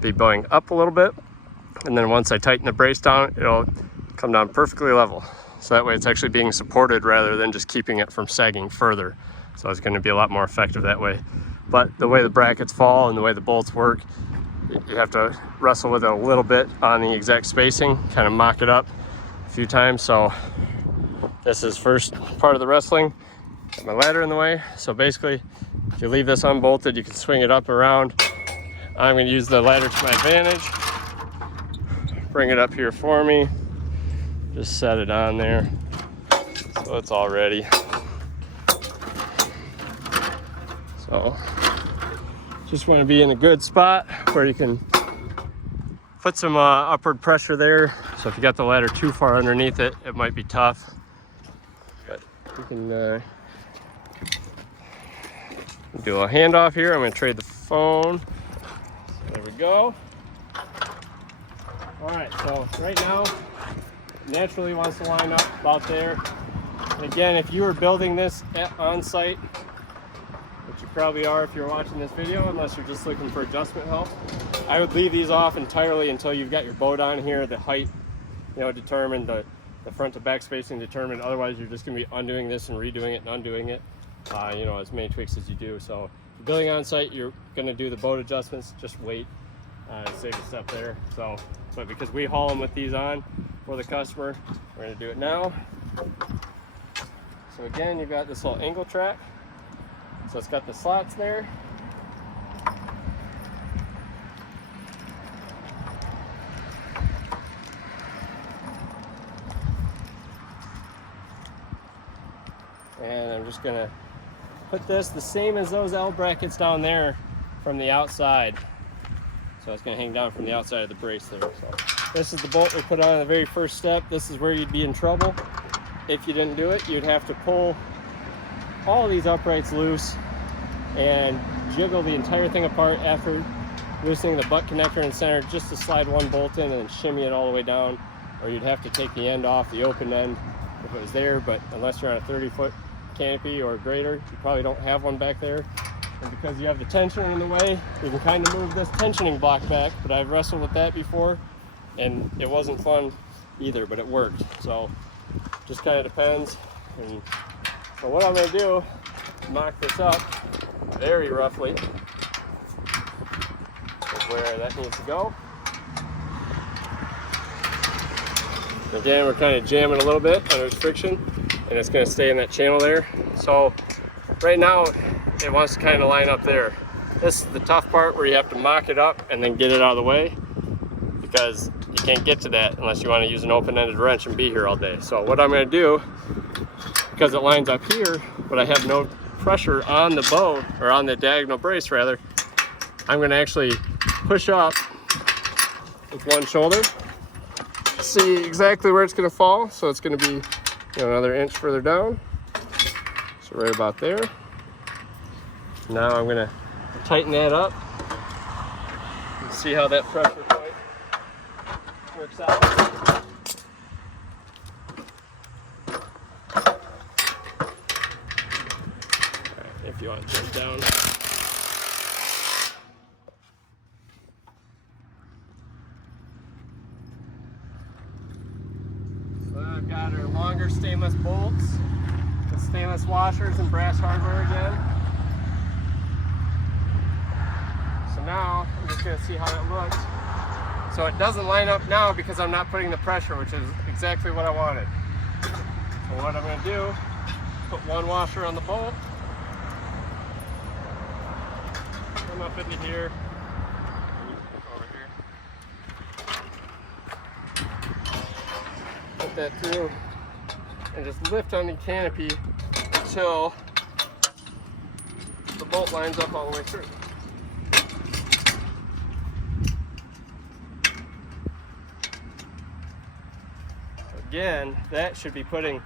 be bowing up a little bit. And then once I tighten the brace down, it'll come down perfectly level. So that way it's actually being supported rather than just keeping it from sagging further. So it's going to be a lot more effective that way. But the way the brackets fall and the way the bolts work, you have to wrestle with it a little bit on the exact spacing, kind of mock it up a few times. So this is first part of the wrestling. Got my ladder in the way. So basically, if you leave this unbolted, you can swing it up around. I'm going to use the ladder to my advantage. Bring it up here for me. Just set it on there so it's all ready. So just want to be in a good spot where you can put some upward pressure there. So if you got the ladder too far underneath it, it might be tough. But you can do a handoff here. I'm going to trade the phone. So there we go. All right, so right now, naturally wants to line up about there. And again, if you were building this on site, which you probably are if you're watching this video, unless you're just looking for adjustment help, I would leave these off entirely until you've got your boat on here, the height, determined, the front to back spacing determined. Otherwise, you're just going to be undoing this and redoing it and undoing it, as many tweaks as you do. So if you're building on site, you're going to do the boat adjustments, just wait, save a step there. So, but because we haul them with these on for the customer, we're going to do it now. So again, you've got this little angle track. So it's got the slots there. And I'm just going to put this the same as those L brackets down there from the outside. So it's going to hang down from the outside of the brace there. So this is the bolt we put on the very first step. This is where you'd be in trouble. If you didn't do it, you'd have to pull all these uprights loose and jiggle the entire thing apart after loosening the butt connector in the center, just to slide one bolt in and then shimmy it all the way down. Or you'd have to take the end off, the open end, if it was there. But unless you're on a 30-foot canopy or greater, you probably don't have one back there. And because you have the tensioner in the way, you can kind of move this tensioning block back. But I've wrestled with that before, and it wasn't fun either, but it worked. So just kind of depends. And so what I'm going to do, mock this up very roughly, is where that needs to go. Again, we're kind of jamming a little bit under friction, and it's going to stay in that channel there. So right now, it wants to kind of line up there. This is the tough part, where you have to mock it up and then get it out of the way, because you can't get to that unless you want to use an open-ended wrench and be here all day. So what I'm going to do, because it lines up here, but I have no pressure on the boat, or on the diagonal brace rather, I'm going to actually push up with one shoulder, see exactly where it's going to fall. So it's going to be, another inch further down, so right about there. Now I'm going to tighten that up and see how that pressure point works out. If you want to jump down. So I've got our longer stainless bolts, the stainless washers and brass hardware again. So now I'm just going to see how that looks. So it doesn't line up now because I'm not putting the pressure, which is exactly what I wanted. So what I'm going to do, put one washer on the bolt, come up into here, over here, put that through, and just lift on the canopy until the bolt lines up all the way through. Again, that should be putting a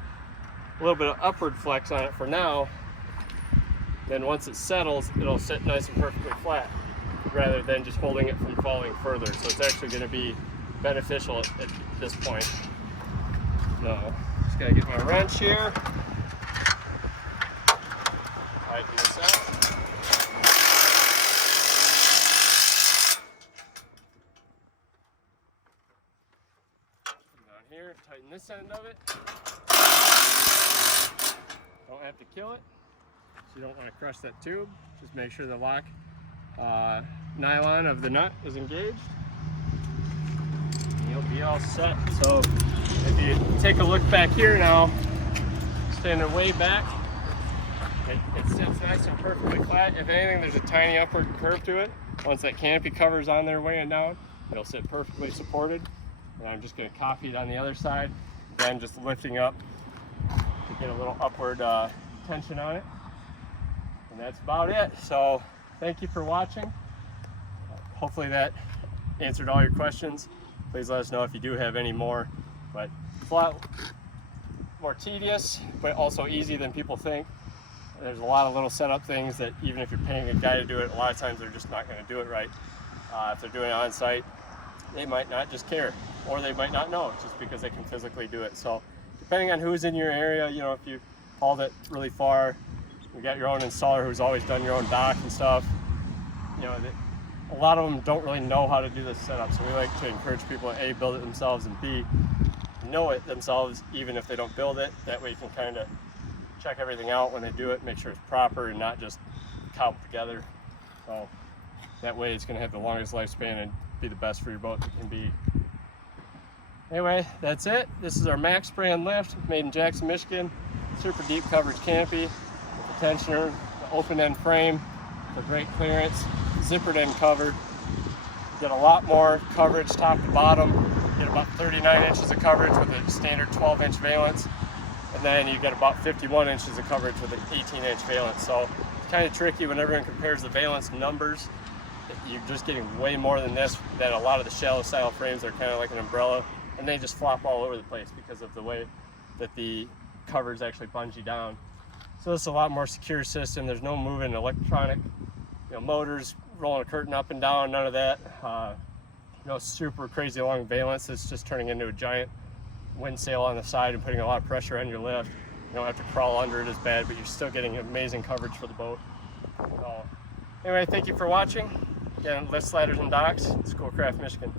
little bit of upward flex on it for now. Then once it settles, it'll sit nice and perfectly flat, rather than just holding it from falling further. So it's actually going to be beneficial at this point. So, just gotta get my wrench here, tighten this out. Down here, tighten this end of it. Don't have to kill it. So you don't want to crush that tube. Just make sure the lock nylon of the nut is engaged. And you'll be all set. So if you take a look back here now, standing way back, it sits nice and perfectly flat. If anything, there's a tiny upward curve to it. Once that canopy cover's on there weighing down, it'll sit perfectly supported. And I'm just going to copy it on the other side. Then just lifting up to get a little upward tension on it. And that's about it. So thank you for watching. Hopefully that answered all your questions. Please let us know if you do have any more. But it's a lot more tedious, but also easy than people think. There's a lot of little setup things that even if you're paying a guy to do it, a lot of times they're just not going to do it right. If they're doing it on site, they might not just care, or they might not know just because they can physically do it. So depending on who's in your area, if you hauled it really far, you got your own installer who's always done your own dock and stuff, a lot of them don't really know how to do this setup. So we like to encourage people to A, build it themselves, and B, know it themselves even if they don't build it. That way you can kind of check everything out when they do it, make sure it's proper and not just cobbled together. So that way it's going to have the longest lifespan and be the best for your boat that can be. Anyway, that's it. This is our Max brand lift, made in Jackson, Michigan. Super deep coverage canopy with a tensioner, the open end frame for great clearance, zippered end cover. Get a lot more coverage top to bottom. Get about 39 inches of coverage with a standard 12-inch valance. And then you get about 51 inches of coverage with an 18-inch valance. So it's kind of tricky when everyone compares the valance numbers. You're just getting way more than this, than a lot of the shallow style frames are kind of like an umbrella, and they just flop all over the place because of the way that the covers actually bungee down. So this is a lot more secure system. There's no moving electronic, motors rolling a curtain up and down, none of that. No super crazy long valance. It's just turning into a giant wind sail on the side and putting a lot of pressure on your lift. You don't have to crawl under it as bad, but you're still getting amazing coverage for the boat. So anyway, thank you for watching. Again, Lift Sliders and Docks, Schoolcraft, Michigan.